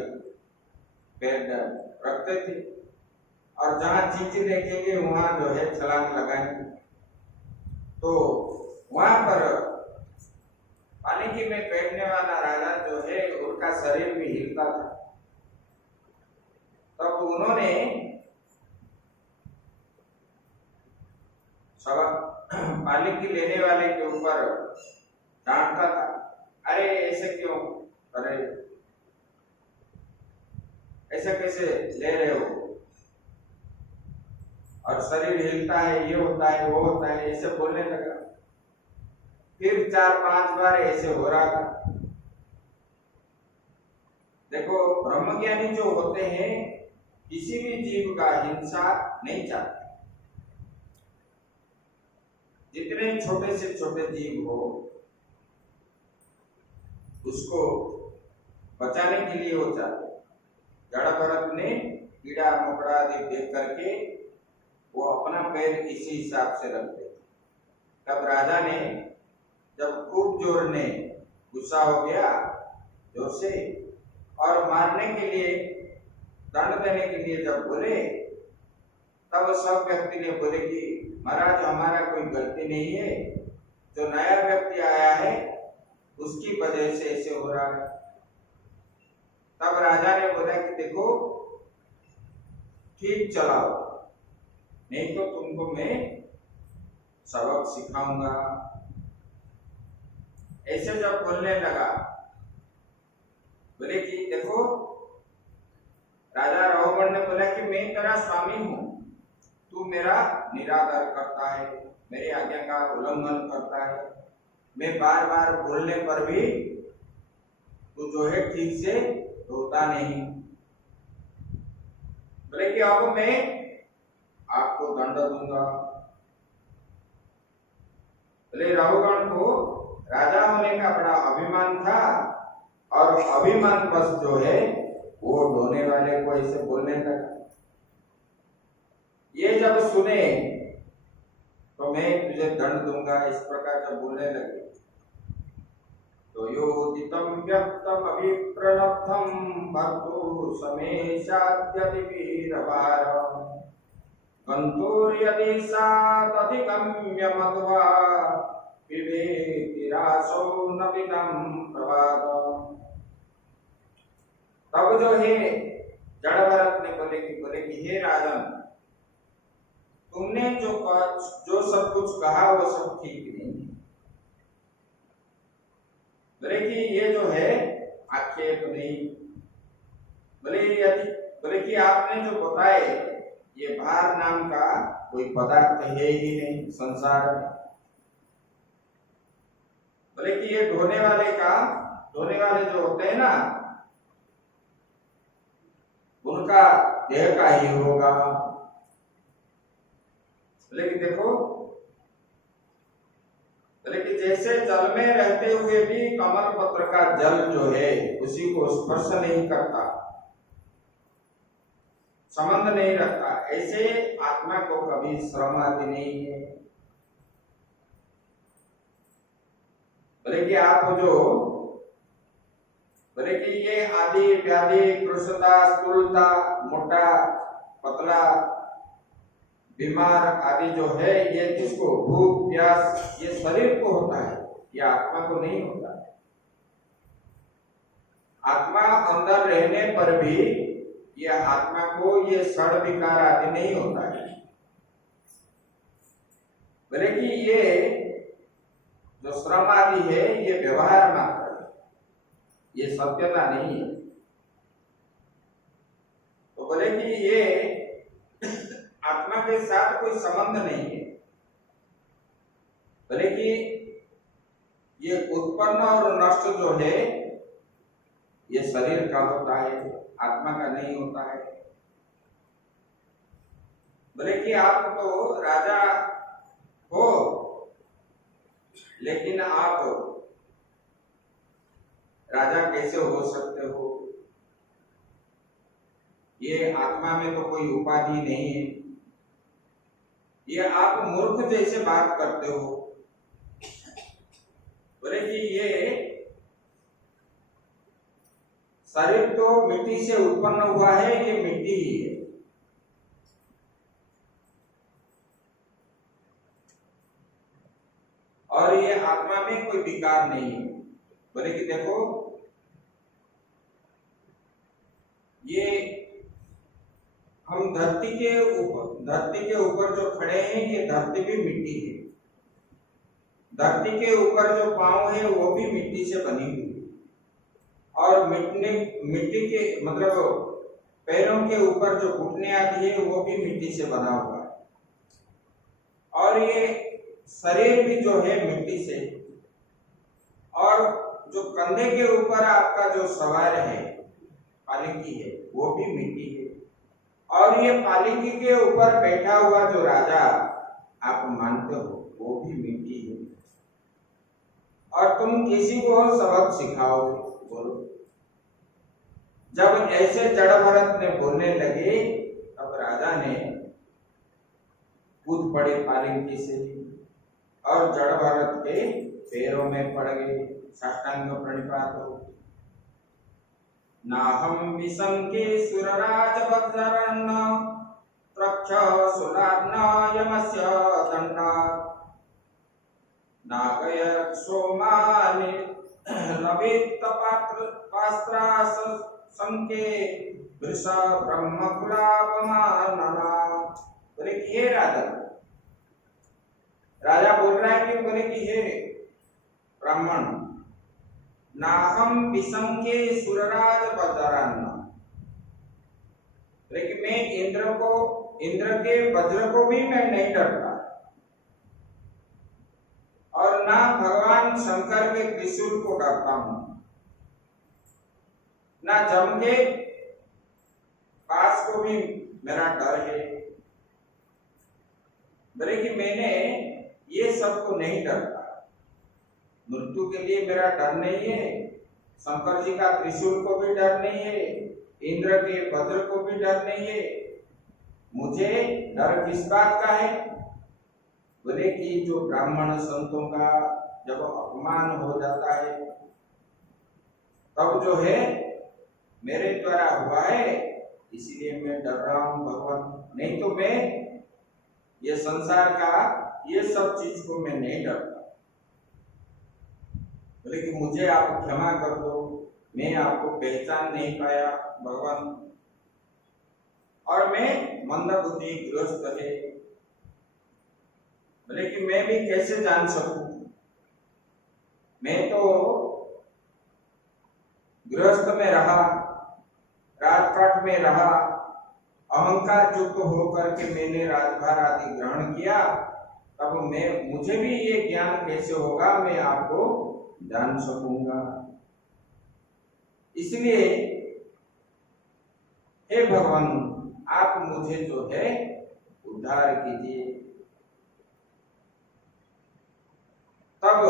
पैर रखते थे और जहां चीज देखेंगे वहां जो है छलांग लगाएंगे। तो वहां पर पालकी में बैठने वाला राजा जो है, उनका शरीर भी हिलता था। तब उन्होंने पालिकी लेने वाले के ऊपर डांटता था, अरे ऐसे क्यों, अरे ऐसा कैसे ले रहे हो, और शरीर हिलता है, ये होता है, वो होता है, ऐसे बोलने लगा। फिर 4-5 बार ऐसे हो रहा था। देखो, ब्रह्मज्ञानी जो होते हैं किसी भी जीव का हिंसा नहीं चाहते। जितने छोटे से छोटे जीव हो उसको बचाने के लिए हो चाहते। जड़ भरत ने कीड़ा मकोड़ा आदि देख करके वो अपना पैर इसी हिसाब से रखते। तब राजा ने जब खूब जोर ने गुस्सा हो गया जोर से, और मारने के लिए, दंड देने के लिए जब बोले, तब सब व्यक्ति ने बोले कि महाराज हमारा कोई गलती नहीं है, जो नया व्यक्ति आया है उसकी वजह से ऐसे हो रहा है। तब राजा ने बोला कि देखो ठीक चलाओ, नहीं तो तुमको मैं सबक सिखाऊंगा। ऐसे जब बोलने लगा, बोले कि देखो, राजा रावण ने बोला कि मैं तेरा स्वामी हूं, तू मेरा निरादर करता है, मेरी आज्ञा का उल्लंघन करता है, मैं बार बार बोलने पर भी तू जो है ठीक से रोता नहीं। बोले कि अब मैं आपको दंड दूंगा। बोले रावण को राजा होने का बड़ा अभिमान था, और अभिमान बस जो है वो ढोने वाले को ऐसे बोलने लगा। ये जब सुने तो मैं तुझे दंड दूंगा, इस प्रकार जब बोलने लगे, तो योदितम व्यक्तम अभिप्रणप्तम भक्तो समेशाद्यति वीरवारम गंतुर यदि सात अधिगम्य मध्वा पिबेति रासो न विदम प्रभातम। तब जो है जड़ भरत ने बोले कि हे राजन, तुमने जो सब कुछ कहा वो सब ठीक नहीं है। बोले कि ये जो है आक्षेप नहीं। बोले कि आपने जो बताए ये भार नाम का कोई पदार्थ है ही नहीं संसार में। बोले कि ये ढोने वाले जो होते हैं ना, उनका देह का ही होगा। लेकिन देखो, लेकिन जैसे जल में रहते हुए भी कमल पत्र का जल जो है उसी को स्पर्श नहीं करता, संबंध नहीं रखता, ऐसे आत्मा को कभी श्रम आदि नहीं है। बोले कि आप जो बोले कि ये आदि व्याधि, कृशता, स्थूलता, मोटा पतला, बीमार आदि जो है ये किसको, भूख प्यास, ये शरीर को होता है, ये आत्मा को नहीं होता है। आत्मा अंदर रहने पर भी ये आत्मा को ये षड विकार आदि नहीं होता है। बोले कि ये जो श्रम आदि है ये व्यवहार मात्र है, ये सत्यता नहीं है। तो बोले कि ये आत्मा के साथ कोई संबंध नहीं है। बोले कि ये उत्पन्न और नष्ट जो है ये शरीर का होता है, आत्मा का नहीं होता है। बोले कि आप तो राजा हो, लेकिन आप राजा कैसे हो सकते हो? ये आत्मा में तो कोई उपाधि नहीं है, ये आप मूर्ख जैसे बात करते हो। बोले कि ये शरीर तो मिट्टी से उत्पन्न हुआ है, ये मिट्टी ही है। और ये आत्मा में कोई विकार नहीं है। बोले कि देखो, ये हम धरती के ऊपर जो खड़े हैं, ये धरती भी मिट्टी है। धरती के ऊपर जो पांव है वो भी मिट्टी से बनी हुई है, और मिट्टी के मतलब पैरों के ऊपर जो घुटने आती है वो भी मिट्टी से बना हुआ है, और ये शरीर भी जो है मिट्टी से, और जो कंधे के ऊपर आपका जो सवार है पालकी है वो भी मिट्टी है, और ये पालकी के ऊपर बैठा हुआ जो राजा आप मानते हो वो भी मिट्टी है। और तुम किसी को सबक सिखाओगे, बोलो। जब ऐसे जड़ भरत ने बोलने लगे तब राजा ने कूद पड़े पालकी से और जड़ भरत के पैरों में पड़ गए, साष्टांग प्रणिपात हो। नाहम विषम के सुरराज वज्रन्न त्रक्ष सुलार्न यमस्य दंडा नागय सोमानि रवित पास्त्रा संके वृष ब्रह्म कुलापमानना। बोले कि हे राजा बोल रहा है कि बोले कि हे ब्राह्मण, नाहम विषम के सुरराज वज्रान्न, लेकिन मैं इंद्र के वज्र को भी मैं नहीं डरता, और ना भगवान शंकर के त्रिशूल को डरता हूं, ना जम के पास को भी मेरा डर है। बोले कि मैंने ये सब को नहीं डरता, मृत्यु के लिए मेरा डर नहीं है, शंकर जी का त्रिशूल को भी डर नहीं है, इंद्र के वज्र को भी डर नहीं है। मुझे डर किस बात का है? बोले कि जो ब्राह्मण संतों का जब अपमान हो जाता है तब जो है मेरे द्वारा हुआ है, इसलिए मैं डर रहा हूं भगवान, नहीं तो मैं ये संसार का ये सब चीज को मैं नहीं डरता। बोले कि मुझे आप क्षमा कर दो, मैं आपको पहचान नहीं पाया भगवान, और मैं मंदबुद्धि गृहस्थ है। बोले कि मैं भी कैसे जान सकूं, मैं तो गृहस्थ में रहा, राजपाट में रहा, अहंकार युक्त होकर के मैंने राजभार आदि ग्रहण किया, तब मुझे भी ये ज्ञान कैसे होगा, मैं आपको जान सकूंगा। इसलिए हे भगवान, आप मुझे जो है उद्धार कीजिए। तब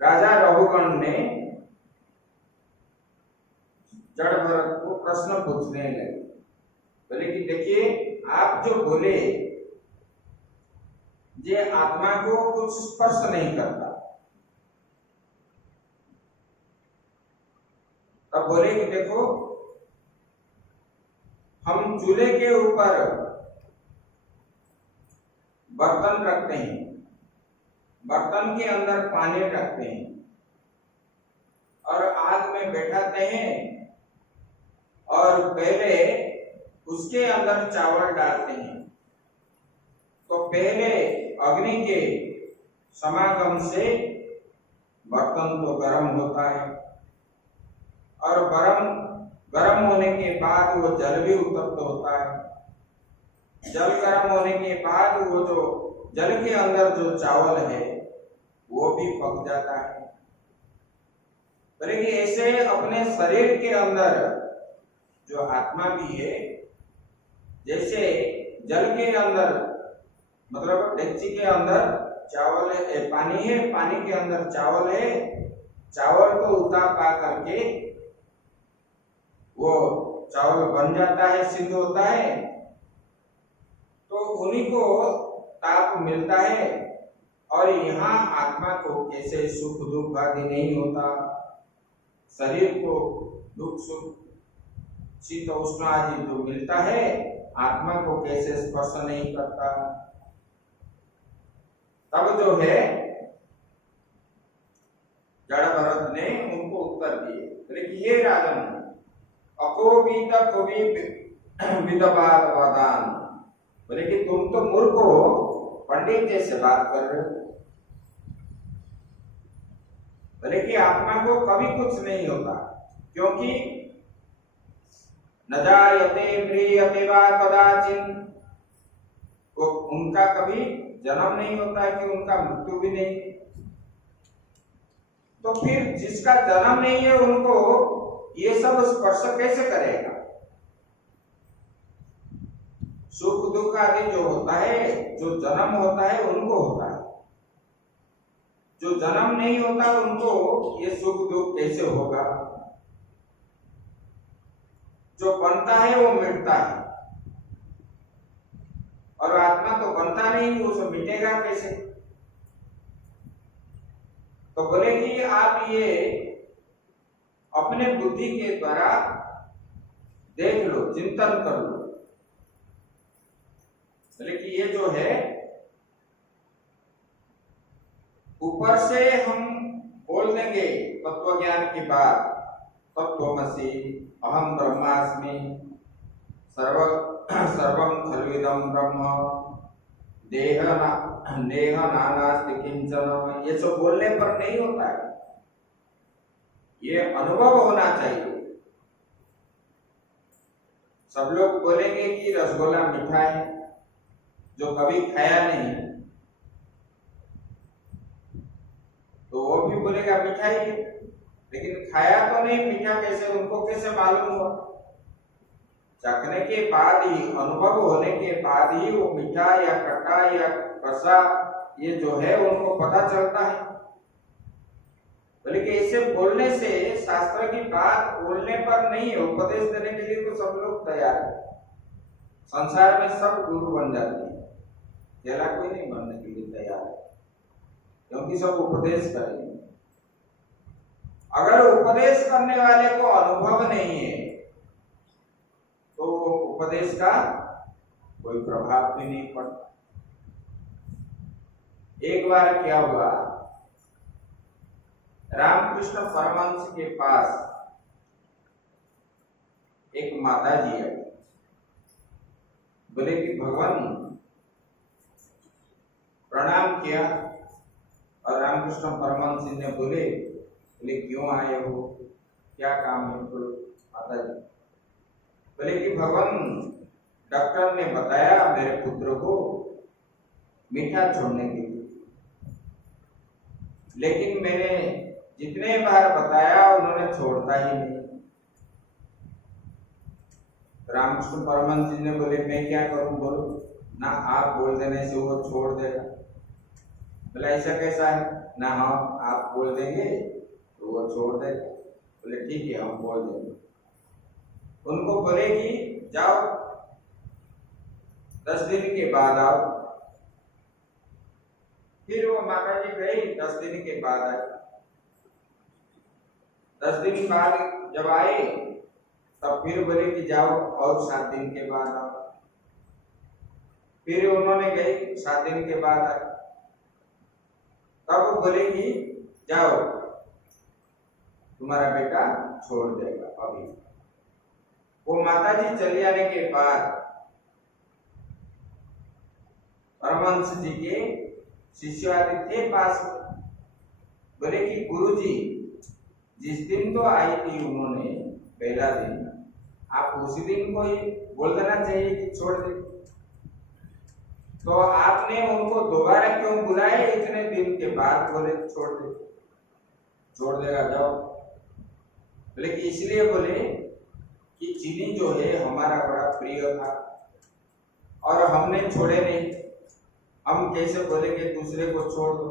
राजा रघुगण ने जड़ भरत को प्रश्न पूछने लगे। बोले कि देखिए, आप जो बोले ये आत्मा को कुछ स्पर्श नहीं करता, तब बोले कि देखो, हम चूल्हे के ऊपर बर्तन रखते हैं, बर्तन के अंदर पानी रखते हैं और आग में बैठाते हैं, और पहले उसके अंदर चावल डालते हैं। तो पहले अग्नि के समागम से बर्तन तो गर्म होता है, और गर्म होने के बाद वो जल भी उत्तप्त होता है। जल गर्म होने के बाद वो जो जल के अंदर जो चावल है वो भी पक जाता है। कि ऐसे अपने शरीर के अंदर जो आत्मा भी है, जैसे जल के अंदर मतलब डेगची के अंदर चावल है, पानी है, पानी के अंदर चावल है, चावल को उतार पा करके वो चावल बन जाता है, सिद्ध होता है, तो उन्हीं को ताप मिलता है। और यहाँ आत्मा को कैसे सुख दुख आदि नहीं होता, शरीर को दुख सुख शीत उष्ण आदि जो मिलता है, आत्मा को कैसे स्पर्श नहीं करता। तब जो है जड़ भरत ने उनको उत्तर दिए, बोले कि हे राजन, अकोपित कवि विदवाद वदान, बोले कि तुम तो मूर्ख हो, पंडित जैसे बात कर रहे हो। बोले कि आत्मा को कभी कुछ नहीं होता, क्योंकि न जायते म्रियते वा कदाचिन, वो उनका कभी जन्म नहीं होता है कि उनका मृत्यु भी नहीं। तो फिर जिसका जन्म नहीं है उनको ये सब स्पर्श कैसे करेगा? सुख दुख आदि जो होता है, जो जन्म होता है उनको होता है, जो जन्म नहीं होता उनको ये सुख दुख कैसे होगा? जो बनता है वो मिटता है, और आत्मा तो बनता नहीं, वो मिटेगा कैसे? तो बोले कि आप ये अपने बुद्धि के द्वारा देख लो, चिंतन कर लो। बोले कि ये जो है ऊपर से हम बोल देंगे तत्व ज्ञान की बात, तत्वमसि अहम ब्रह्मास्मि सर्वम खलुइदं ब्रह्म देह नानास्ति किंचन, ये सब बोलने पर नहीं होता है, ये अनुभव होना चाहिए। सब लोग बोलेंगे कि रसगुल्ला मीठा है, जो कभी खाया नहीं तो वो भी बोलेगा मीठा ही है, लेकिन खाया तो नहीं, मीठा कैसे, उनको कैसे मालूम हुआ? चखने के बाद ही, अनुभव होने के बाद ही वो मीठा या खट्टा या कसा ये जो है उनको पता चलता है। बल्कि ऐसे बोलने से, शास्त्र की बात बोलने पर नहीं है, उपदेश देने के लिए तो सब लोग तैयार है। संसार में सब गुरु बन जाते हैं, अकेला कोई नहीं बनने के लिए तैयार है, क्योंकि सब उपदेश करेंगे। अगर उपदेश करने वाले को अनुभव नहीं है तो उपदेश का कोई प्रभाव भी नहीं पड़ता। एक बार क्या हुआ, रामकृष्ण परमहंस के पास एक माता जी आई, बोले कि भगवान, प्रणाम किया। और रामकृष्ण परमहंस जी ने बोले क्यों आए हो, क्या काम है? बोलो माता जी। बोले कि भगवान, डॉक्टर ने बताया मेरे पुत्र को मीठा छोड़ने के लिए, लेकिन मैंने जितने बार बताया उन्होंने छोड़ता ही नहीं। रामकृष्ण परमहंस जी ने बोले मैं क्या करूं? बोलो ना, आप बोल देने से वो छोड़ देगा। बोला ऐसा कैसा है? ना हम आप बोल देंगे तो वो छोड़ देगा। बोले ठीक है, हम बोल देंगे। उनको बोले कि जाओ 10 दिन के बाद आओ। फिर वो माता जी गई, 10 दिन के बाद आई। 10 दिन बाद जब आए तब फिर बोले कि जाओ और 7 दिन के बाद आओ। फिर उन्होंने गई, 7 दिन के बाद आए। तब बोले कि जाओ, तुम्हारा बेटा छोड़ देगा अभी। वो माता जी चले जाने के बाद परमहंस जी के शिष्य आदि थे पास में, बोले कि गुरुजी, जिस दिन तो आई थी उन्होंने पहला दिन, आप उसी दिन को ही बोल देना चाहिए कि छोड़ दे। तो आपने उनको दोबारा क्यों बुलाए इतने दिन के बाद? बोले छोड़ दे, छोड़ देगा, जाओ। बोले कि इसलिए बोले कि चीनी जो है हमारा बड़ा प्रिय था और हमने छोड़े नहीं, हम कैसे बोलेंगे दूसरे को छोड़ दो?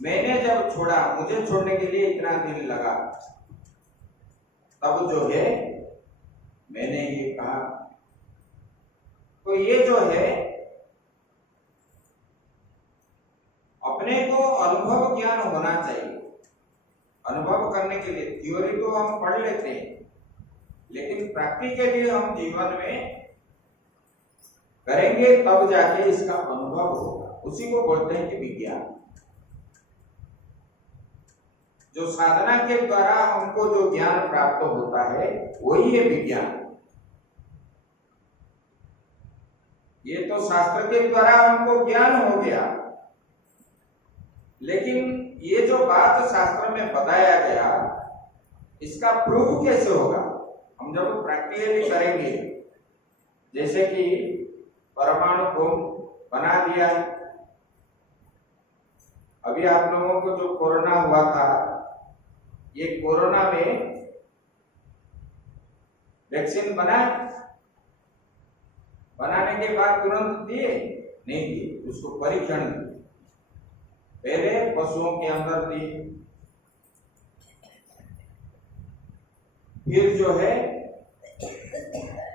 मैंने जब छोड़ा, मुझे छोड़ने के लिए इतना दिन लगा, तब जो है मैंने ये कहा। तो ये जो है अपने को अनुभव ज्ञान होना चाहिए। अनुभव करने के लिए थ्योरी तो हम पढ़ लेते हैं, लेकिन प्रैक्टिकली हम जीवन में करेंगे तब जाके इसका अनुभव होगा। उसी को बोलते हैं कि विज्ञान। जो साधना के द्वारा हमको जो ज्ञान प्राप्त होता है वही है विज्ञान। ये तो शास्त्र के द्वारा हमको ज्ञान हो गया, लेकिन ये जो बात शास्त्र में बताया गया इसका प्रूव कैसे होगा? हम जब प्रैक्टिकली करेंगे, जैसे कि परमाणु बम बना दिया। अभी आप लोगों को जो कोरोना हुआ था, ये कोरोना में वैक्सीन बनाने के बाद तुरंत दिए नहीं दिए, उसको परीक्षण दिए। पहले पशुओं के अंदर दिए, फिर जो है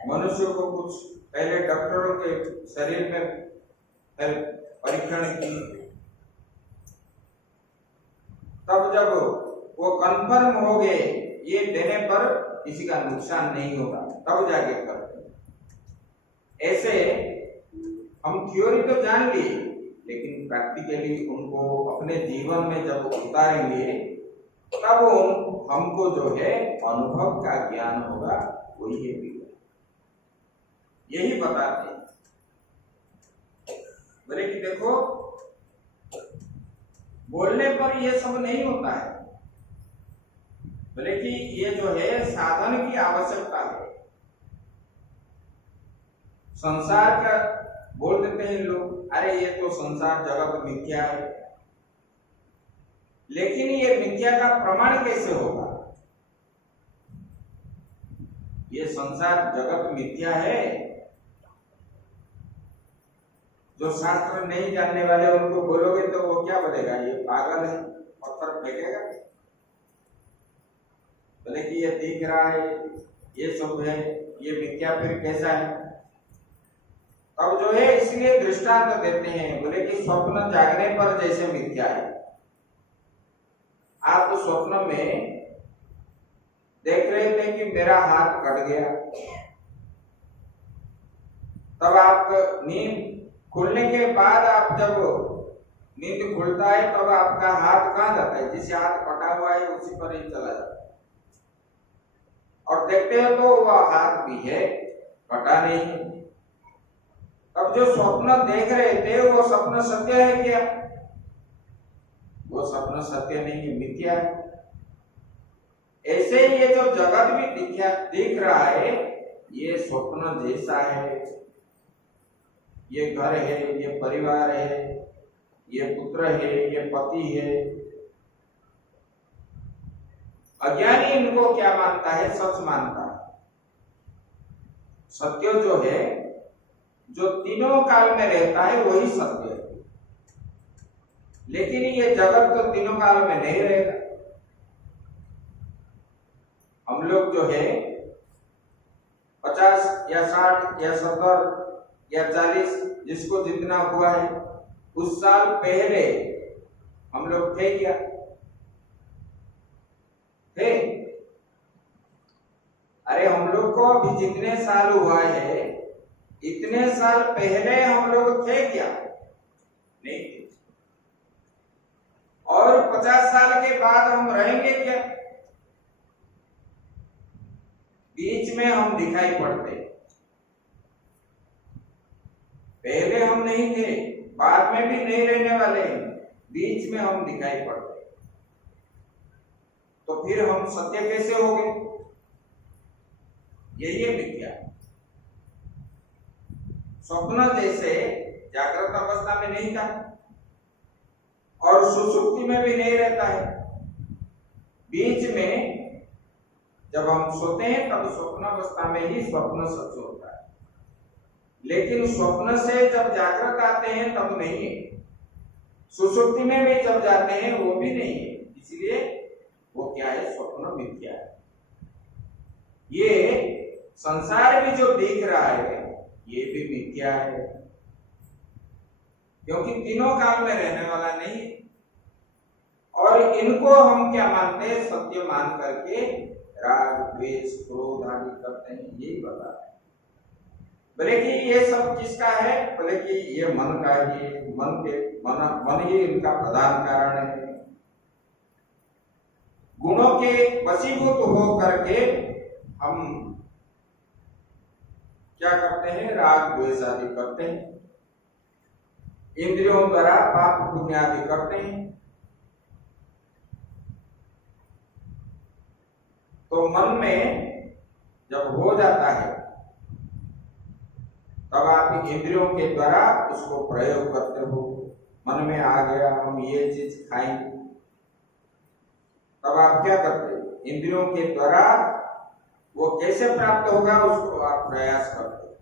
मनुष्य को कुछ पहले डॉक्टरों के शरीर में परीक्षण की, तब जब वो कंफर्म हो गए ये देने पर किसी का नुकसान नहीं होगा, तब जाके करते। ऐसे हम थ्योरी तो जान लिए, लेकिन प्रैक्टिकली उनको अपने जीवन में जब उतारेंगे तब हमको जो है अनुभव का ज्ञान होगा, वही है विज्ञान। यही बताते हैं। बोले कि देखो, बोलने पर ये सब नहीं होता है, बोले कि ये जो है साधन की आवश्यकता है। संसार का बोल देते हैं लोग, अरे ये तो संसार जगत मिथ्या है, लेकिन ये मिथ्या का प्रमाण कैसे होगा? ये संसार जगत मिथ्या है, जो शास्त्र नहीं जानने वाले उनको बोलोगे तो वो क्या बोलेगा? ये पागल है, पत्थर फेंकेगा। बोले कि ये दिख रहा है, ये सब है, ये मिथ्या फिर कैसा है? अब जो है इसलिए दृष्टांत देते हैं, बोले कि स्वप्न जागने पर जैसे मिथ्या है। आप तो स्वप्न में देख रहे थे कि मेरा हाथ कट गया, तब आप नींद खुलने के बाद, आप जब नींद खुलता है तब आपका हाथ कहाँ जाता है? जिसे हाथ कटा हुआ है उसी पर ही चला जाता है, और देखते हो तो वह हाथ भी है, कटा नहीं। अब जो स्वप्न देख रहे थे वो स्वप्न सत्य है क्या? वो स्वप्न सत्य नहीं है, मिथ्या है। ऐसे ही ये जो जगत भी दिख रहा है, ये स्वप्न जैसा है। ये घर है, ये परिवार है, ये पुत्र है, ये पति है। अज्ञानी इनको क्या मानता है? सच मानता है। सत्य जो है, जो तीनों काल में रहता है, वही सत्य है। लेकिन ये जगत तो तीनों काल में नहीं रहेगा। हम लोग जो है 50 या 60 या 70 या 40, जिसको जितना हुआ है, उस साल पहले हम लोग थे क्या? थे? अरे हम लोग को अभी जितने साल हुआ है, इतने साल पहले हम लोग थे क्या? नहीं थे। और 50 साल के बाद हम रहेंगे क्या? बीच में हम दिखाई पड़ते। पहले हम नहीं थे, बाद में भी नहीं रहने वाले, बीच में हम दिखाई पड़ते। तो फिर हम सत्य कैसे हो गए? यही है मिथ्या। स्वप्न जैसे जागृत अवस्था में नहीं था और सुषुप्ति में भी नहीं रहता है। बीच में जब हम सोते हैं तब स्वप्न अवस्था में ही स्वप्न सच होता है, लेकिन स्वप्न से जब जागृत आते हैं तब नहीं है। सुषुप्ति में भी जब जाते हैं वो भी नहीं है। इसलिए वो क्या है? स्वप्न मिथ्या है। ये संसार भी जो दिख रहा है ये भी मिथ्या है, क्योंकि तीनों काल में रहने वाला नहीं है। और इनको हम क्या मानते हैं? सत्य मान करके राग द्वेष क्रोध आदि करते हैं। यही बताते हैं। बोले कि ये सब किसका है? बोले कि ये मन का ही, मन ही इनका प्रधान कारण है। गुणों के वशीभूत हो करके हम क्या करते हैं, राग द्वेष आदि करते हैं, इंद्रियों द्वारा पाप पुण्य आदि करते हैं। तो मन में जब हो जाता है तब आप इंद्रियों के द्वारा उसको प्रयोग करते हो। मन में आ गया हम ये चीज खाएंगे, तब आप क्या करते हो, इंद्रियों के द्वारा वो कैसे प्राप्त होगा उसको आप प्रयास करते हो।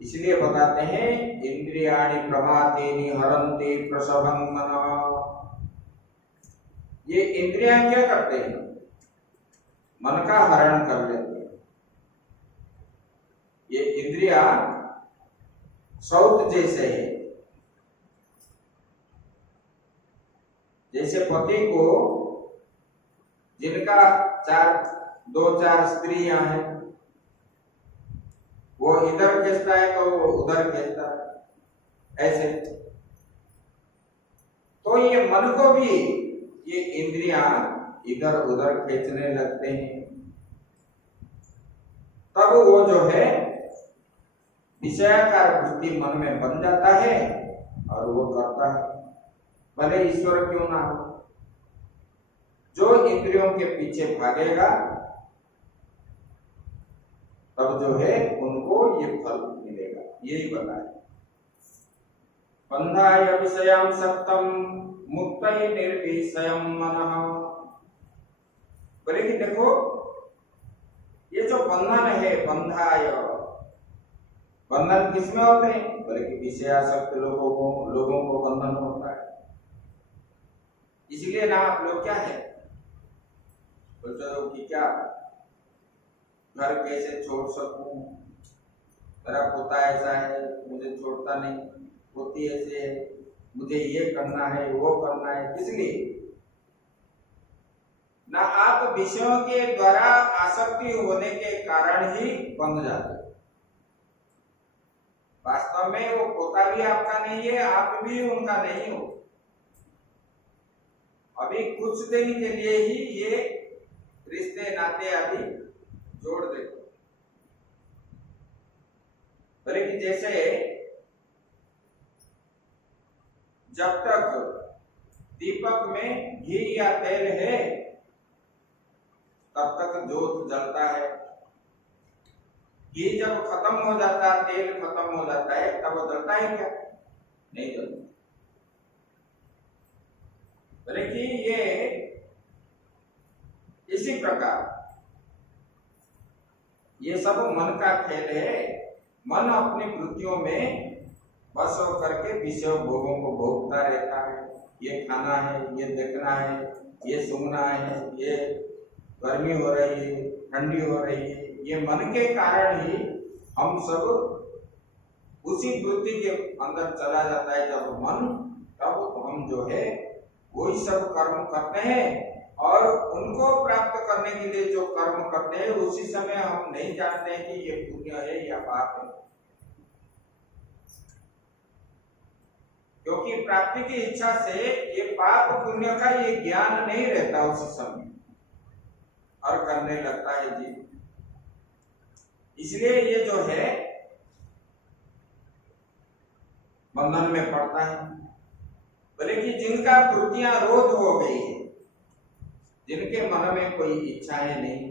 इसलिए बताते हैं इंद्रियाणि प्रमातेनि हरन्ति प्रसभं मनः। ये इंद्रियां क्या करते हैं, मन का हरण कर लेते हैं। ये इंद्रिया सौत जैसे है, जैसे पति को जिनका दो चार स्त्रियां हैं, वो इधर खींचता है तो वो उधर खींचता है, ऐसे। तो ये मन को भी ये इंद्रियां इधर उधर खींचने लगते हैं, तब वो जो है विषयाकार वृत्ति मन में बन जाता है और वो करता है, भले ईश्वर क्यों ना हो। जो इंद्रियों के पीछे भागेगा तब जो है उनको ये फल मिलेगा, यही बताया। बंधाय विषयं सक्तं मुक्तये निर्विषयं मनः। बोले कि देखो ये जो बंधन है, बंधाय, बंधन किसमें होते हैं, बोले कि विषयासक्त लोगों को बंधन होता है। इसलिए ना आप लोग क्या है बोलते हो कि क्या घर कैसे छोड़ सकूं, मेरा पोता ऐसा है मुझे छोड़ता नहीं, पोती ऐसे है मुझे ये करना है वो करना है। इसलिए ना आप विषयों के द्वारा आसक्ति होने के कारण ही बंध जाते हो। वास्तव में वो पोता भी आपका नहीं है, आप भी उनका नहीं हो। अभी कुछ दिन के लिए ही ये रिश्ते नाते आदि जोड़ देते। बोले कि जैसे जब तक दीपक में घी या तेल है तब तक जोत जलता है। घी जब खत्म हो जाता है, तेल खत्म हो जाता है, तब वो जलता है क्या, नहीं जलता। बोले कि ये इसी प्रकार ये सब मन का खेल है। मन अपनी वृत्तियों में बस होकर के विषय भोगों को भोगता रहता है। ये खाना है, ये देखना है, ये सूंघना है, ये गर्मी हो रही है, ठंडी हो रही है, ये मन के कारण ही हम सब उसी वृत्ति के अंदर चला जाता है। जब मन, तब हम जो है वही सब कर्म करते हैं, और उनको प्राप्त करने के लिए जो कर्म करते हैं उसी समय हम नहीं जानते हैं कि ये पुण्य है या पाप है, क्योंकि प्राप्ति की इच्छा से ये पाप पुण्य का ये ज्ञान नहीं रहता उस समय, और करने लगता है जी। इसलिए ये जो है बंधन में पड़ता है। बोले कि जिनका वृत्तियां रोध हो गई है, जिनके मन में कोई इच्छाएं नहीं,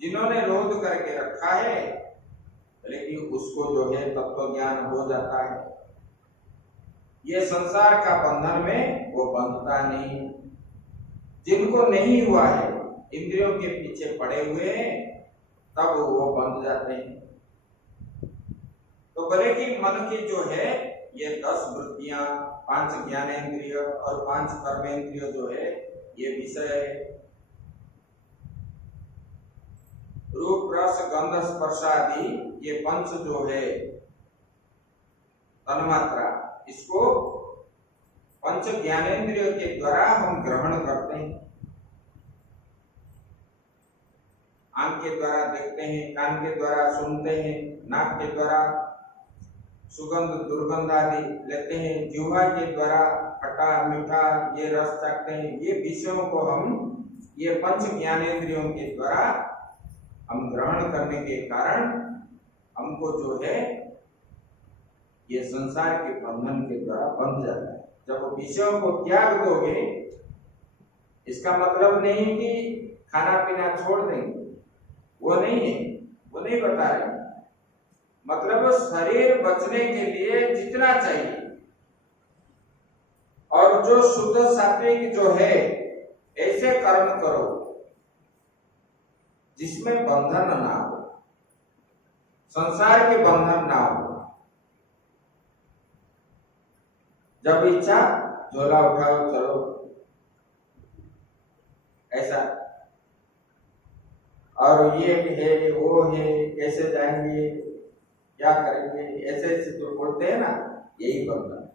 जिन्होंने रोध करके रखा है, लेकिन उसको जो है तत्व ज्ञान हो जाता है। ये संसार का बंधन में वो बंधता नहीं। जिनको नहीं हुआ है, इंद्रियों के पीछे पड़े हुए हैं, तब वो बंध जाते हैं। तो बोले कि मन की जो है ये 10 वृत्तियां, 5 ज्ञानेंद्रिय और 5 कर्मेंद्रिय जो है ये विषय है। रूप रस गंध स्पर्श आदि ये पंच जो है तन्मात्रा, इसको पंच ज्ञानेंद्रिय के द्वारा हम ग्रहण करते हैं। आंख के द्वारा देखते हैं, कान के द्वारा सुनते हैं, नाक के द्वारा सुगंध दुर्गंध आदि लेते हैं, जिह्वा के द्वारा खट्टा मीठा ये रस चाखते हैं, ये विषयों को हम ये पंच ज्ञानेंद्रियों के द्वारा हम ग्रहण करने के कारण हमको जो है ये संसार के बंधन के द्वारा बंध जाता है। जब विषयों को त्याग दोगे, इसका मतलब नहीं कि खाना पीना छोड़ देंगे, वो नहीं है, वो नहीं बता रहे। मतलब शरीर बचने के लिए जितना चाहिए और जो शुद्ध सात्विक जो है ऐसे कर्म करो जिसमें बंधन ना हो, संसार के बंधन ना हो। जब इच्छा झोला उठाओ चलो, ऐसा। और ये है वो है, कैसे जाएंगे क्या करेंगे, ऐसे ऐसे जो बोलते हैं ना, यही बंधन।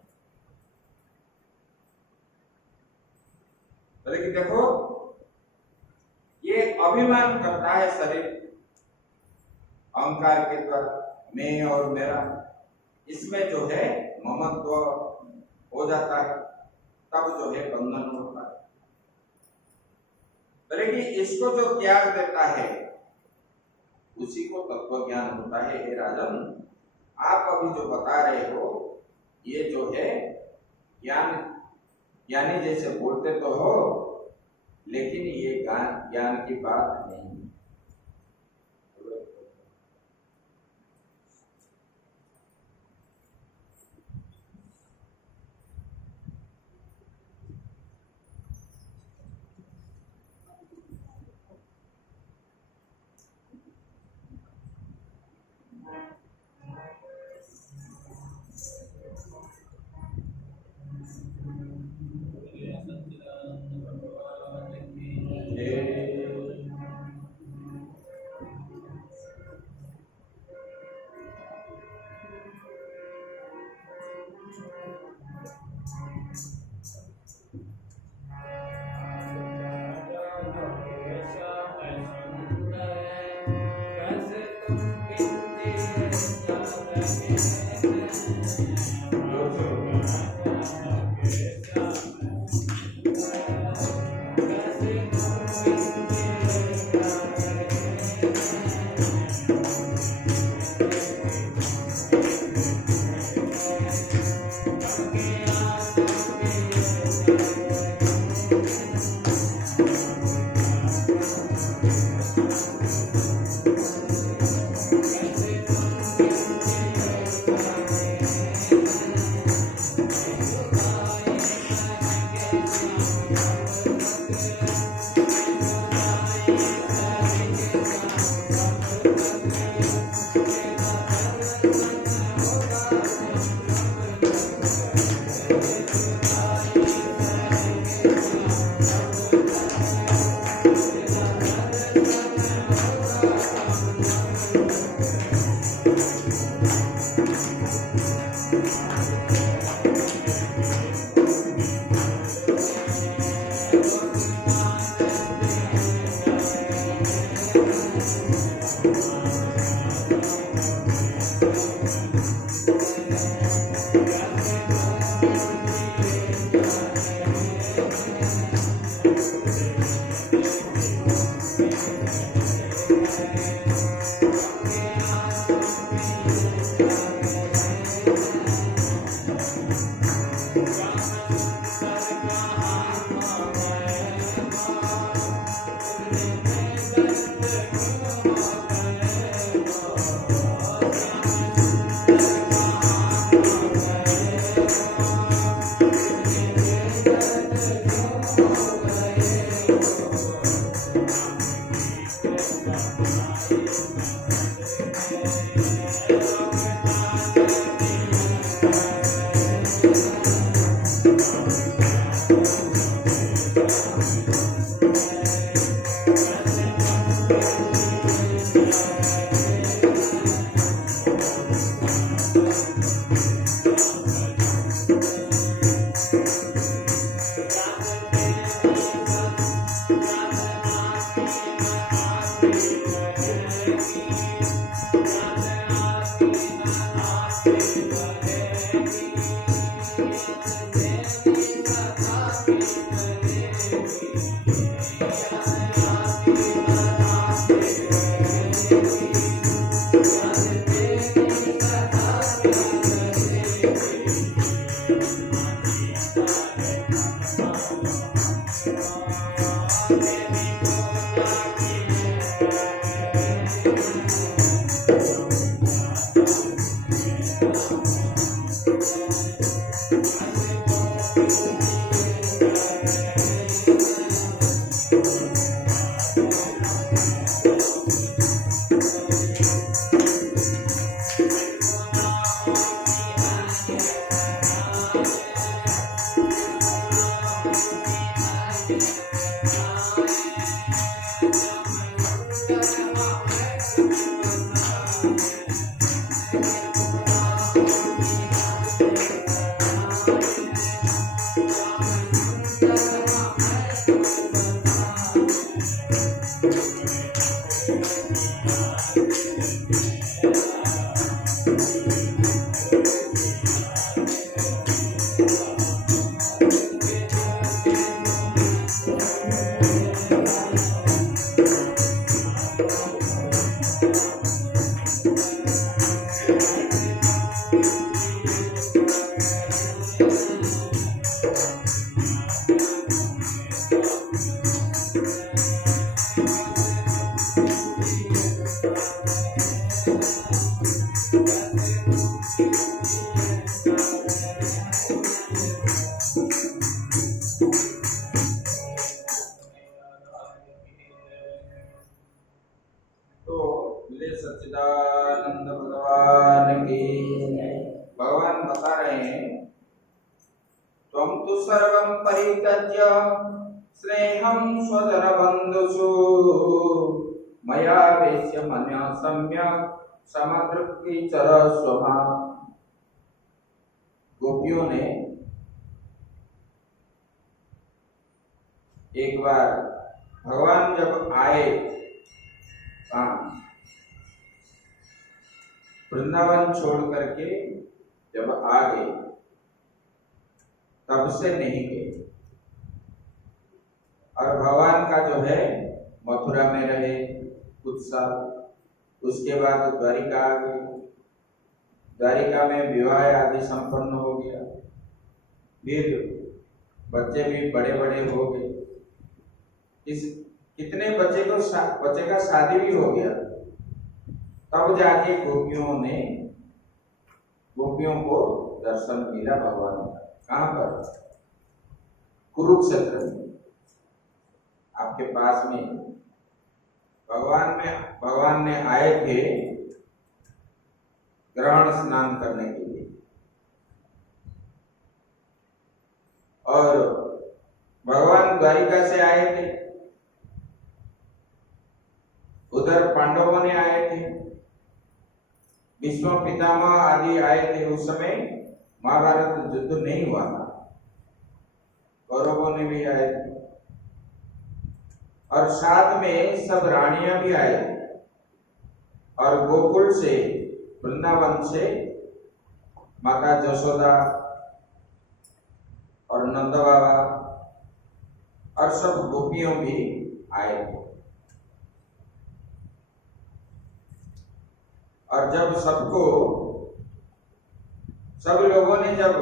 लेकिन देखो ये अभिमान करता है शरीर अहंकार के द्वारा, मैं और मेरा, इसमें जो है ममत्व हो जाता है, तब जो है बंधन होता है। लेकिन इसको जो त्याग देता है उसी को तत्व ज्ञान होता है। हे राजन, आप अभी जो बता रहे हो ये जो है ज्ञान, ज्ञानी जैसे बोलते तो हो, लेकिन ये ज्ञान की बात नहीं है। बोले सच्चिदानंद भगवान की। भगवान बता रहे हैं, त्वं तु सर्वं परित्यज्य स्नेहं स्वजन बंधुषु मया वेश्य मन्या सम्यक् समदृक्ति चरस्व माम्। गोपियों ने एक बार भगवान जब आए वृंदावन छोड़ करके जब आ गए तब से नहीं गए, और भगवान का जो है मथुरा में रहे कुछ साल, उसके बाद द्वारिका आ गए, द्वारिका में विवाह आदि संपन्न हो गया, फिर बच्चे भी बड़े बड़े हो गए, इस कितने बच्चे का शादी भी हो गया, तब जाके गोपियों को दर्शन मिला भगवान का। कहाँ पर? कुरुक्षेत्र में, आपके पास में। भगवान ने आए थे ग्रहण स्नान करने के लिए, और भगवान द्वारिका से आए थे, उधर पांडवों ने आए थे, भीष्म पितामह आदि आए थे। उस समय महाभारत युद्ध नहीं हुआ था, कौरवों ने भी आए थे, और साथ में सब रानियां भी आए थे, और गोकुल से वृंदावन से माता जशोदा और नंद बाबा और सब गोपियों भी आए थे। और जब सब लोगों ने जब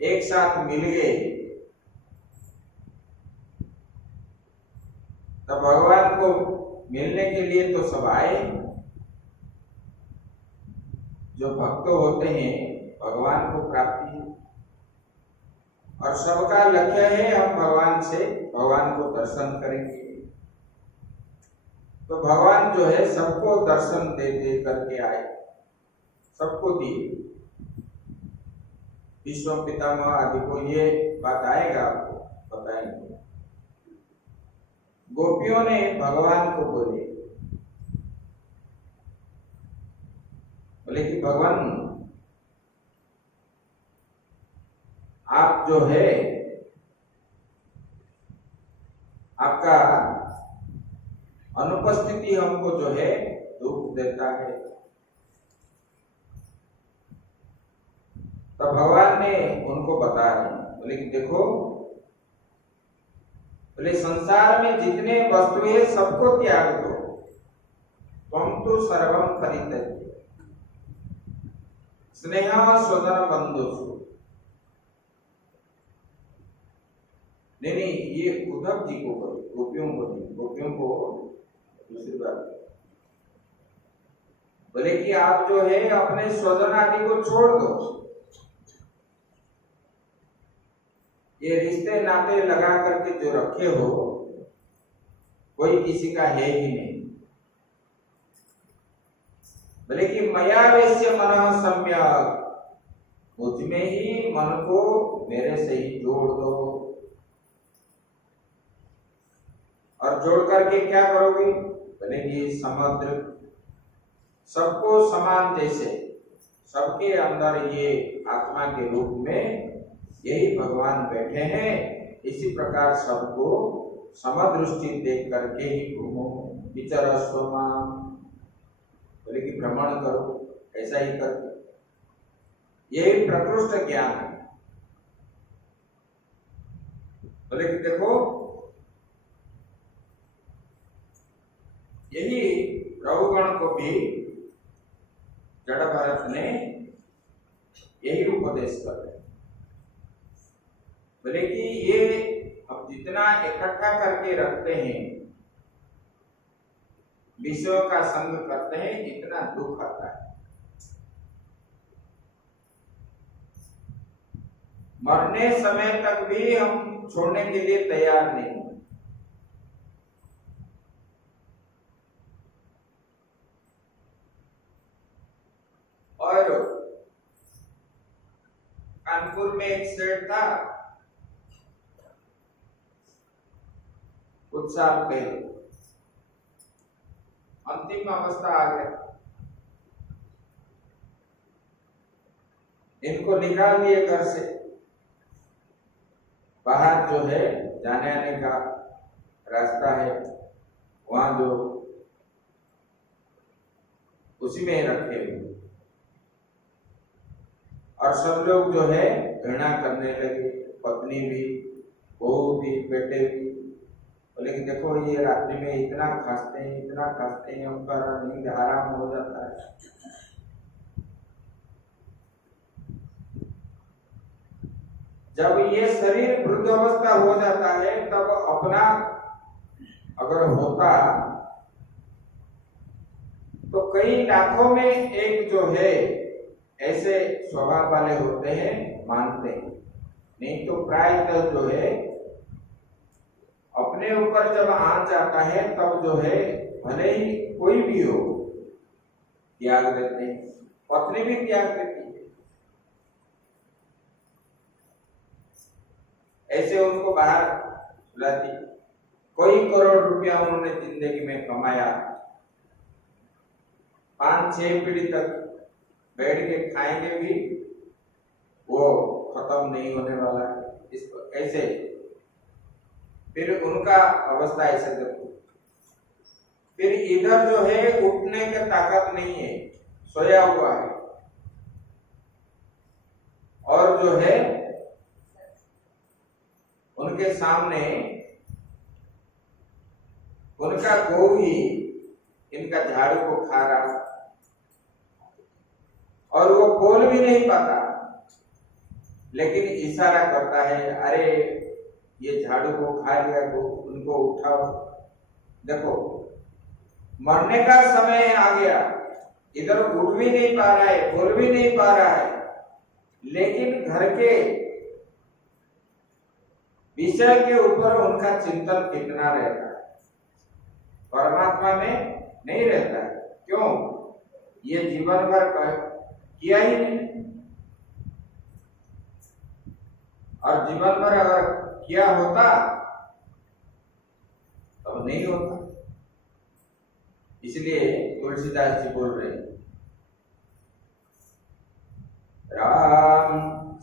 एक साथ मिल गए, तब भगवान को मिलने के लिए तो सब आए। जो भक्त होते हैं भगवान को प्राप्ति है, और सबका लक्ष्य है हम भगवान को दर्शन करेंगे। तो भगवान जो है सबको दर्शन दे करके आए, सबको दिए। भीष्म पितामह आदि को ये बात आएगा, आपको बताएंगे। गोपियों ने भगवान को बोले कि भगवान आप जो है, आपका अनुपस्थिति हमको जो है दुख देता है। तो भगवान ने उनको बता रहे, बोले कि देखो, बोले संसार में जितने वस्तु है सबको त्याग दो, त्वं तु सर्वं परित्यज्य स्नेहा स्वजन बंधुषु। नहीं, ये उद्धव जी को बोले, गोपियों को दूसरी बात बोले कि आप जो है अपने स्वजन आदि को छोड़ दो, ये रिश्ते नाते लगा करके जो रखे हो कोई किसी का है ही नहीं। बोले कि मया वेश्य मनः सम्यक्, मुझ में ही मन को मेरे से ही जोड़ दो। और जोड़ करके क्या करोगे? बोले कि समुद्र सबको समान, जैसे सबके अंदर ये आत्मा के रूप में यही भगवान बैठे हैं, इसी प्रकार सबको समदृष्टि देख करके ही घूमो, विचरस्व माम्। बोले कि भ्रमण करो, ऐसा ही करके, यही प्रकृष्ट ज्ञान है। बोले कि देखो, यही प्रभुगण को भी जड़ भरत ने यही उपदेश कर रहे। बोले कि ये अब जितना इकट्ठा करके रखते हैं, विषयों का संग करते हैं, इतना दुख आता है। मरने समय तक भी हम छोड़ने के लिए तैयार नहीं। कानपुर में एक सेठ था, कुछ साल पहले अंतिम अवस्था आ गया, इनको निकाल दिए घर से बाहर, जो है जाने आने का रास्ता है वहां जो उसी में रखे हुए, और सब लोग जो है घृणा करने लगे, पत्नी भी, बहू भी, बेटे भी। बोले कि देखो ये रात्रि में इतना खांसते हैं, उनका नींद हराम हो जाता है। जब ये शरीर वृद्धावस्था हो जाता है तब अपना अगर होता तो कई लाखों में एक जो है ऐसे स्वभाव वाले होते हैं, मानते हैं, नहीं तो प्रायतः जो है अपने ऊपर जब आंच आता है तब जो है भले ही कोई भी हो त्याग देते हैं, पत्नी भी त्याग देती है। ऐसे उनको बाहर बुलाती, कोई करोड़ रुपया उन्होंने जिंदगी में कमाया, 5-6 पीढ़ी तक बैठ के खाएंगे भी, वो खत्म नहीं होने वाला है। इसको ऐसे फिर उनका अवस्था ऐसे देखो, फिर इधर जो है उठने की ताकत नहीं है, सोया हुआ है, और जो है उनके सामने उनका गौ ही इनका झाड़ू को खा रहा, और वो बोल भी नहीं पाता, लेकिन इशारा करता है, अरे ये झाड़ू को खा लिया, गो उनको उठाओ। देखो मरने का समय आ गया, इधर उठ भी नहीं पा रहा है, बोल भी नहीं पा रहा है, लेकिन घर के विषय के ऊपर उनका चिंतन कितना रहता है, परमात्मा में नहीं रहता है। क्यों? ये जीवन भर किया ही नहीं, और जीवन भर अगर किया होता तब नहीं होता। इसलिए तुलसीदास जी बोल रहे हैं, राम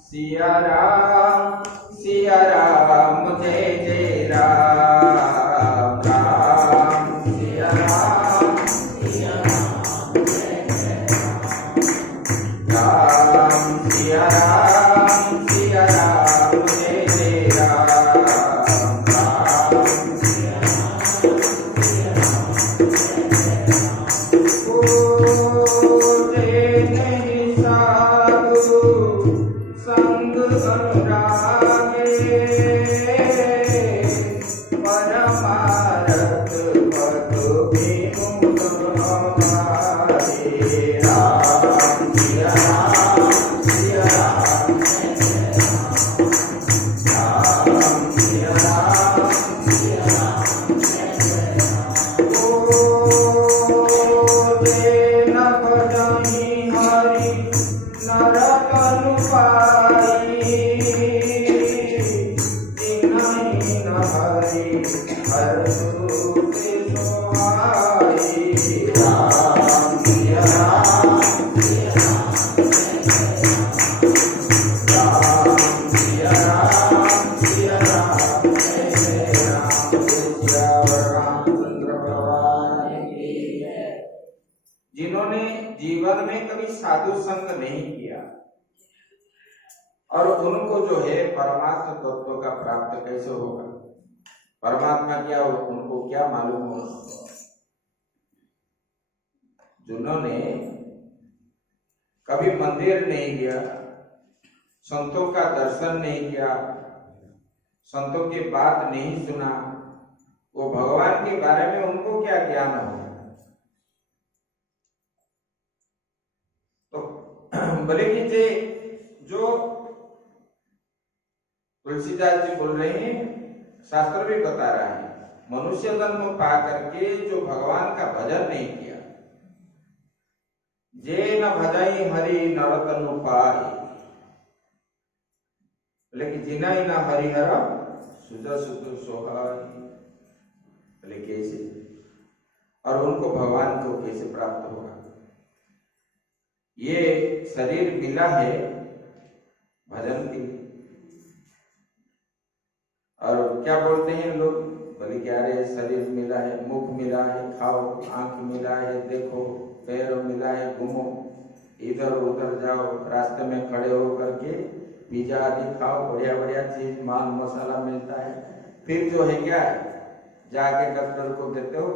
सिया राम जय जय राम, राम सिया राम जय जय राम, राम सिया राम जय जय राम, राम सिया जिन्होंने जीवन में कभी साधु संग नहीं किया और उनको जो है परमात्मा तत्व का प्राप्त कैसे होगा, परमात्मा क्या हो उनको क्या मालूम होगा। जिन्होंने कभी मंदिर नहीं गया, संतों का दर्शन नहीं किया, संतों की बात नहीं सुना, वो भगवान के बारे में उनको क्या ज्ञान होगा। तो बोले कि जो तुलसीदास जी बोल रहे हैं, शास्त्र भी बता रहा है, मनुष्य जन्म पा करके जो भगवान का भजन नहीं किया, जे न भजई हरि नर तनु पाई, बोले कि जिना ही ना हरिहर सुज सुत सोहाई। बोले कैसे, और उनको भगवान को कैसे प्राप्त होगा? ये शरीर मिला है भजन के लिए। और क्या बोलते हैं लोग? बोले कि अरे शरीर मिला है, मुख मिला है खाओ, आंख मिला है देखो, पैर मिला है घूमो, इधर उधर जाओ, रास्ते में खड़े हो करके पिज्जा आदि खाओ, बढ़िया बढ़िया चीज माल मसाला मिलता है। फिर जो है क्या, जाके डॉक्टर को देते हो,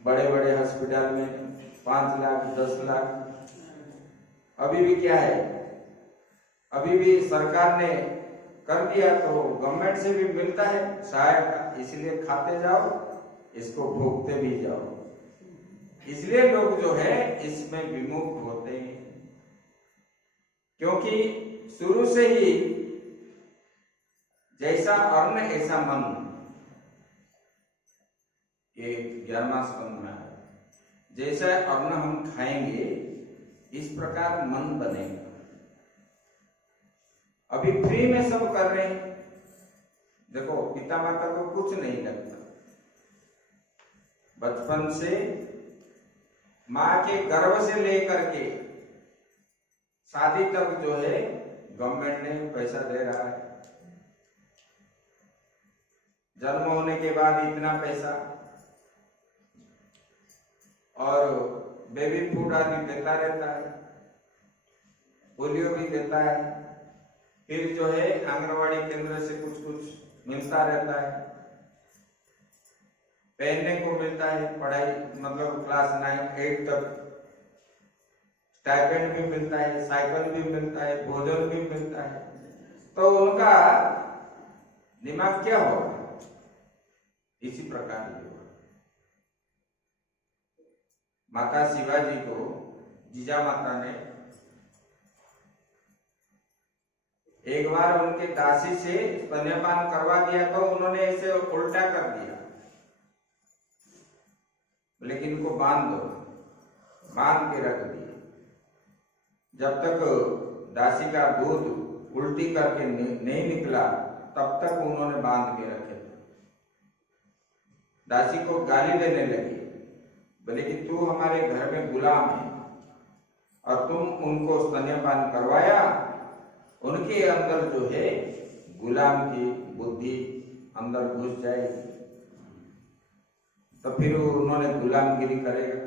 बड़े बड़े हॉस्पिटल में 5 लाख 10 लाख। अभी भी क्या है, अभी भी सरकार ने कर दिया तो गवर्नमेंट से भी मिलता है सहायता, इसलिए खाते जाओ, इसको भोगते भी जाओ। इसलिए लोग जो है इसमें विमुख होते हैं, क्योंकि शुरू से ही जैसा अन्न ऐसा मन, ये 11वां स्कंद में है। जैसा अन्न हम खाएंगे इस प्रकार मन बनेगा। अभी फ्री में सब कर रहे हैं, देखो पिता माता को कुछ नहीं लगता, बचपन से माँ के गर्भ से लेकर के शादी तक जो है गवर्नमेंट ने पैसा दे रहा है। जन्म होने के बाद इतना पैसा, और बेबी फूड आदि देता रहता है, पोलियो भी देता है, फिर जो है आंगनवाड़ी केंद्र से कुछ कुछ मिलता रहता है, पहनने को मिलता है, पढ़ाई मतलब क्लास 9 8 तक स्टाइपेंड भी मिलता है, साइकिल भी मिलता है, भोजन भी मिलता है। तो उनका दिमाग क्या होगा? इसी प्रकार ही होगा। माता शिवाजी को जीजा माता ने एक बार उनके दासी से स्तन्यपान करवा दिया तो उन्होंने इसे उल्टा कर दिया, लेकिन इनको बांध दो, बांध के रख दिया। जब तक दासी का दूध उल्टी करके नहीं निकला तब तक उन्होंने बांध के रखे थे। दासी को गाली देने लगी, बोले कि तू हमारे घर में गुलाम है और तुम उनको स्तन्यपान करवाया। उनके अंदर जो है गुलाम की बुद्धि अंदर घुस जाएगी तो फिर उन्होंने गुलामगिरी करेगा।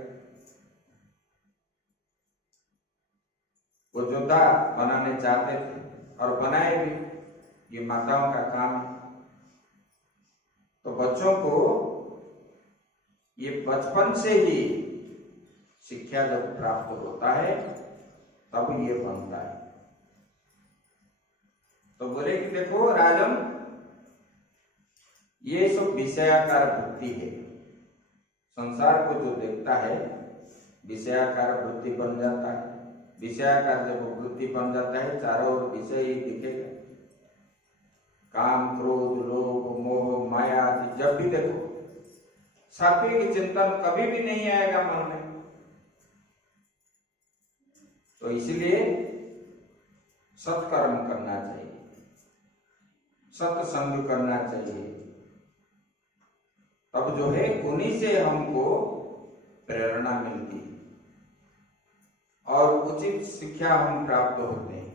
वो योद्धा बनाने चाहते थे और बनाए भी, ये माताओं का काम है। तो बच्चों को ये बचपन से ही शिक्षा जब प्राप्त होता है तब ये बनता है। तो बोले कि देखो राजन, ये सब विषयाकार वृत्ति है, संसार को जो देखता है विषयाकार वृत्ति बन जाता है। विषयाकार जब वृत्ति बन जाता है चारों ओर विषय ही दिखेगा, काम क्रोध लोभ मोह माया आदि जब भी देखो, सात्विक चिंतन कभी भी नहीं आएगा मन में। तो इसलिए सत्कर्म करना चाहिए, सत्संग करना चाहिए, तब जो है उन्हीं से हमको प्रेरणा मिलती है और उचित शिक्षा हम प्राप्त होते हैं।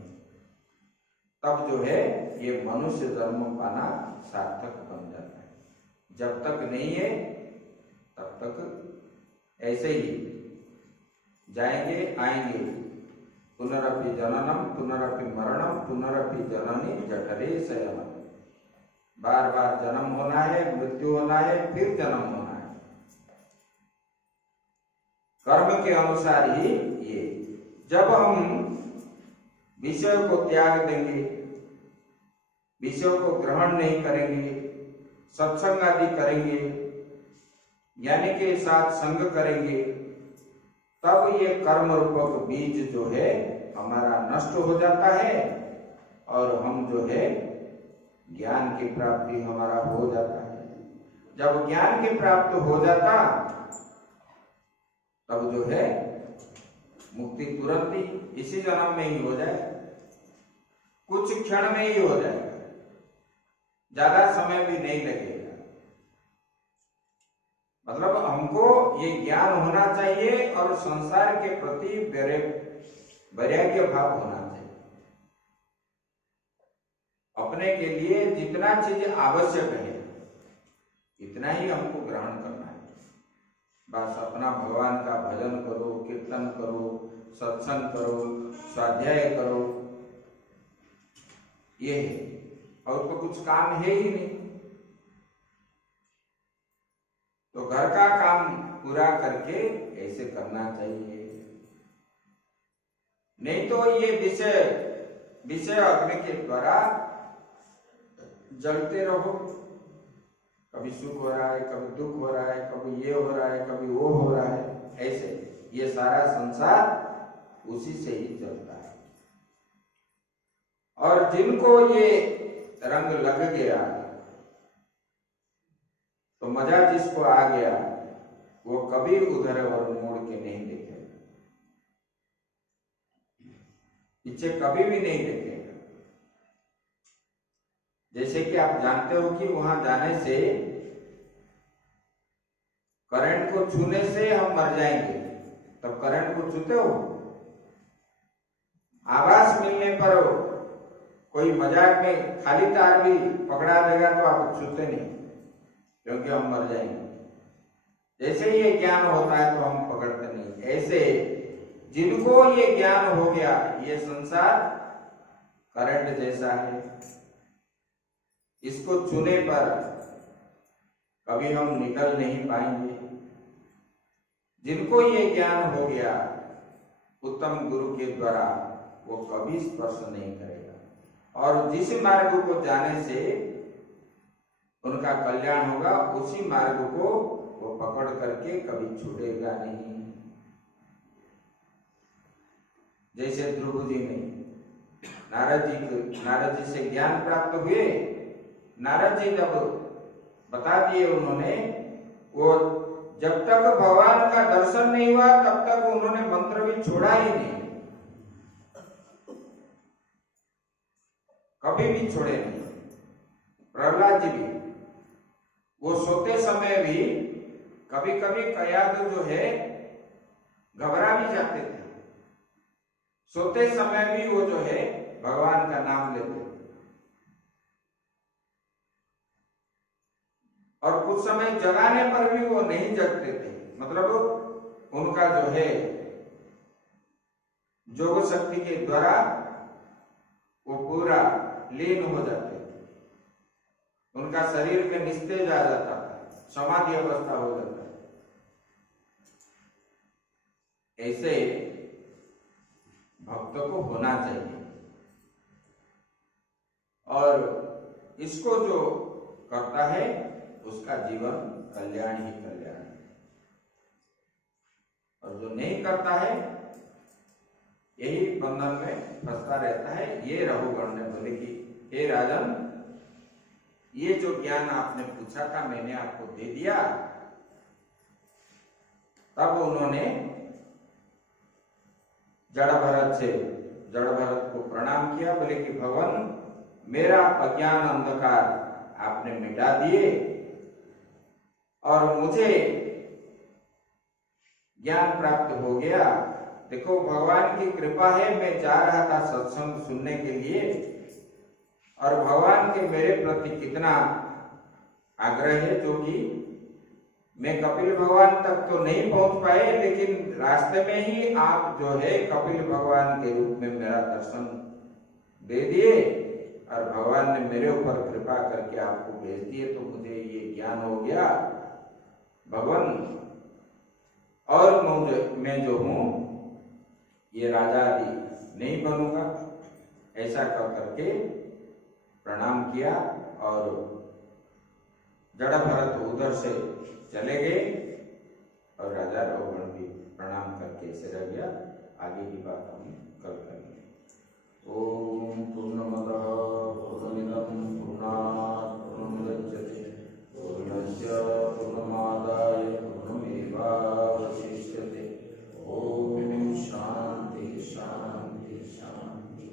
तब जो है ये मनुष्य जन्म पाना सार्थक बन जाता है। जब तक नहीं है तब तक ऐसे ही जाएंगे आएंगे, पुनरपि जननम पुनरपि मरणम पुनरपि जननी जठरे शयनम। बार बार जन्म होना है, मृत्यु होना है, फिर जन्म होना है। कर्म के अनुसार ही ये, जब हम विषय को त्याग देंगे, विषयों को ग्रहण नहीं करेंगे, सत्संग आदि करेंगे, ज्ञानी के साथ संग करेंगे, तब ये कर्म रूपक बीज जो है हमारा नष्ट हो जाता है और हम जो है ज्ञान की प्राप्ति हमारा हो जाता है। जब ज्ञान की प्राप्त हो जाता तब जो है मुक्ति तुरंत ही इसी जन्म में ही हो जाए। कुछ क्षण में ही हो जाएगा, ज्यादा समय भी नहीं लगेगा। मतलब हमको ये ज्ञान होना चाहिए और संसार के प्रति वैराग्य भाव होना चाहिए। अपने के लिए जितना चीज आवश्यक है इतना ही हमको ग्रहण करना है। बस अपना भगवान का भजन करो, कीर्तन करो, सत्संग करो, स्वाध्याय करो, ये है। और तो कुछ काम है ही नहीं। तो घर का काम पूरा करके ऐसे करना चाहिए। नहीं तो ये विषय अग्नि के द्वारा जलते रहो। कभी सुख हो रहा है, कभी दुख हो रहा है, कभी ये हो रहा है, कभी वो हो रहा है, ऐसे ये सारा संसार उसी से ही चलता है। और जिनको ये रंग लग गया, तो मजा जिसको आ गया, वो कभी उधर और मोड़ के नहीं देखेगा, पीछे कभी भी नहीं देखेगा। जैसे कि आप जानते हो कि वहां जाने से, करंट को छूने से हम मर जाएंगे, तब करंट को छूते हो? आवाज मिलने पर कोई मजाक में खाली तार भी पकड़ा देगा तो आप छूते नहीं, क्योंकि हम मर जाएंगे। जैसे ये ज्ञान होता है तो हम पकड़ते नहीं। ऐसे जिनको ये ज्ञान हो गया, ये संसार करंट जैसा है, इसको छूने पर कभी हम निकल नहीं पाएंगे। जिनको ये ज्ञान हो गया उत्तम गुरु के द्वारा, वो कभी स्पर्श नहीं करेगा। और जिस मार्ग को जाने से उनका कल्याण होगा, उसी मार्ग को वो पकड़ करके कभी छूटेगा नहीं। जैसे ध्रुव जी ने नारद जी से ज्ञान प्राप्त हुए। नारद जी जब बता दिए उन्होंने, वो जब तक भगवान का दर्शन नहीं हुआ तब तक उन्होंने मंत्र भी छोड़ा ही नहीं, कभी भी छोड़े नहीं। प्रहलाद जी भी, वो सोते समय भी कभी कभी कयाद जो है घबरा भी जाते थे। सोते समय भी वो जो है भगवान का नाम लेते थे। और कुछ समय जगाने पर भी वो नहीं जगते थे। मतलब उनका जो है योग शक्ति के द्वारा वो पूरा लीन हो जाते थे। उनका शरीर में निस्तेज आ जाता था, समाधि अवस्था हो जाता है। ऐसे भक्त को होना चाहिए। और इसको जो करता है उसका जीवन कल्याण ही कल्याण है। और जो नहीं करता है यही बंधन में फंसता रहता है। ये रघुगण ने बोले कि हे राजन, ये जो ज्ञान आपने पूछा था मैंने आपको दे दिया। तब उन्होंने जड़ भरत को प्रणाम किया। बोले कि भगवान, मेरा अज्ञान अंधकार आपने मिटा दिए और मुझे ज्ञान प्राप्त हो गया। देखो भगवान की कृपा है, मैं जा रहा था सत्संग सुनने के लिए और भगवान के मेरे प्रति कितना आग्रह है, जो कि मैं कपिल भगवान तक तो नहीं पहुंच पाए, लेकिन रास्ते में ही आप जो है कपिल भगवान के रूप में मेरा दर्शन दे दिए और भगवान ने मेरे ऊपर कृपा करके आपको भेज दिए, तो मुझे ये ज्ञान हो गया भगवान। और मैं जो हूं ये राजा आदि नहीं बनूंगा। ऐसा कर करके प्रणाम किया और जड़ भरत उधर से चले गए और राजा रघुगण भी प्रणाम करके ऐसे रह गया। आगे की बात हम कल करेंगे। ओम पूर्णमदः पूर्णमिदं पूर्णात् पूर्णमुदच्यते पूर्णस्य पूर्णमादाय पूर्णमेवावशिष्यते। ओम शांति शांति शांति।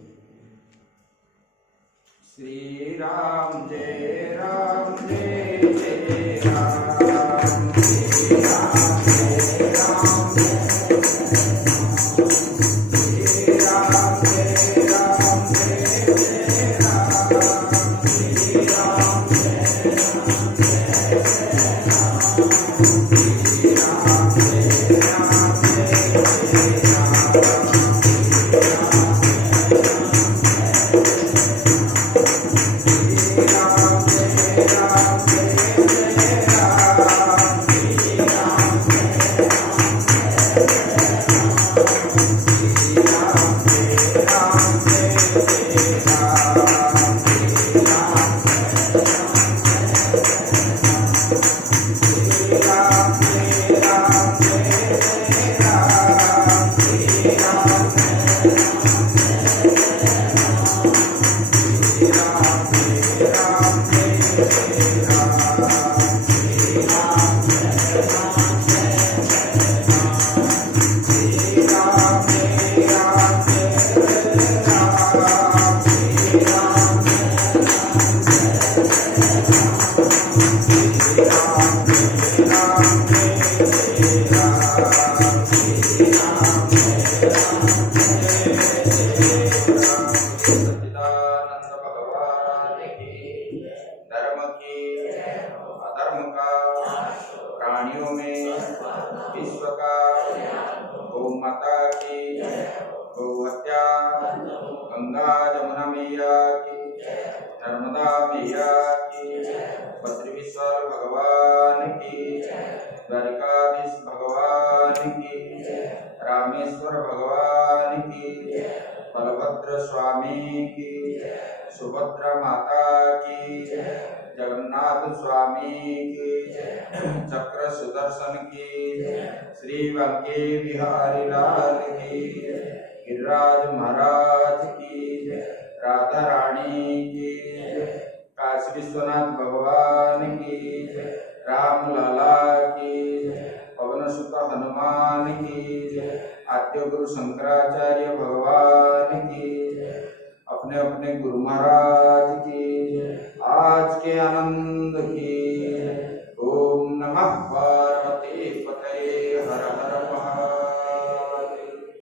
प्राणियों में विश्व का गौ माता की गौ हत्या गंगा जमुना मैया की नर्मदा मैया की बद्रीश्वर भगवान की द्वारिकाधीश भगवान की रामेश्वर भगवान की बलभद्र स्वामी की सुभद्रा माता की जगन्नाथ स्वामी की चक्र सुदर्शन की श्री वांके बिहारी लाल की गिरिराज महाराज की राधा रानी की काशी विश्वनाथ भगवान की राम लाला की पवन सुत हनुमान की आद्य गुरु शंकराचार्य भगवान की अपने अपने गुरु महाराज की आज के आनंद की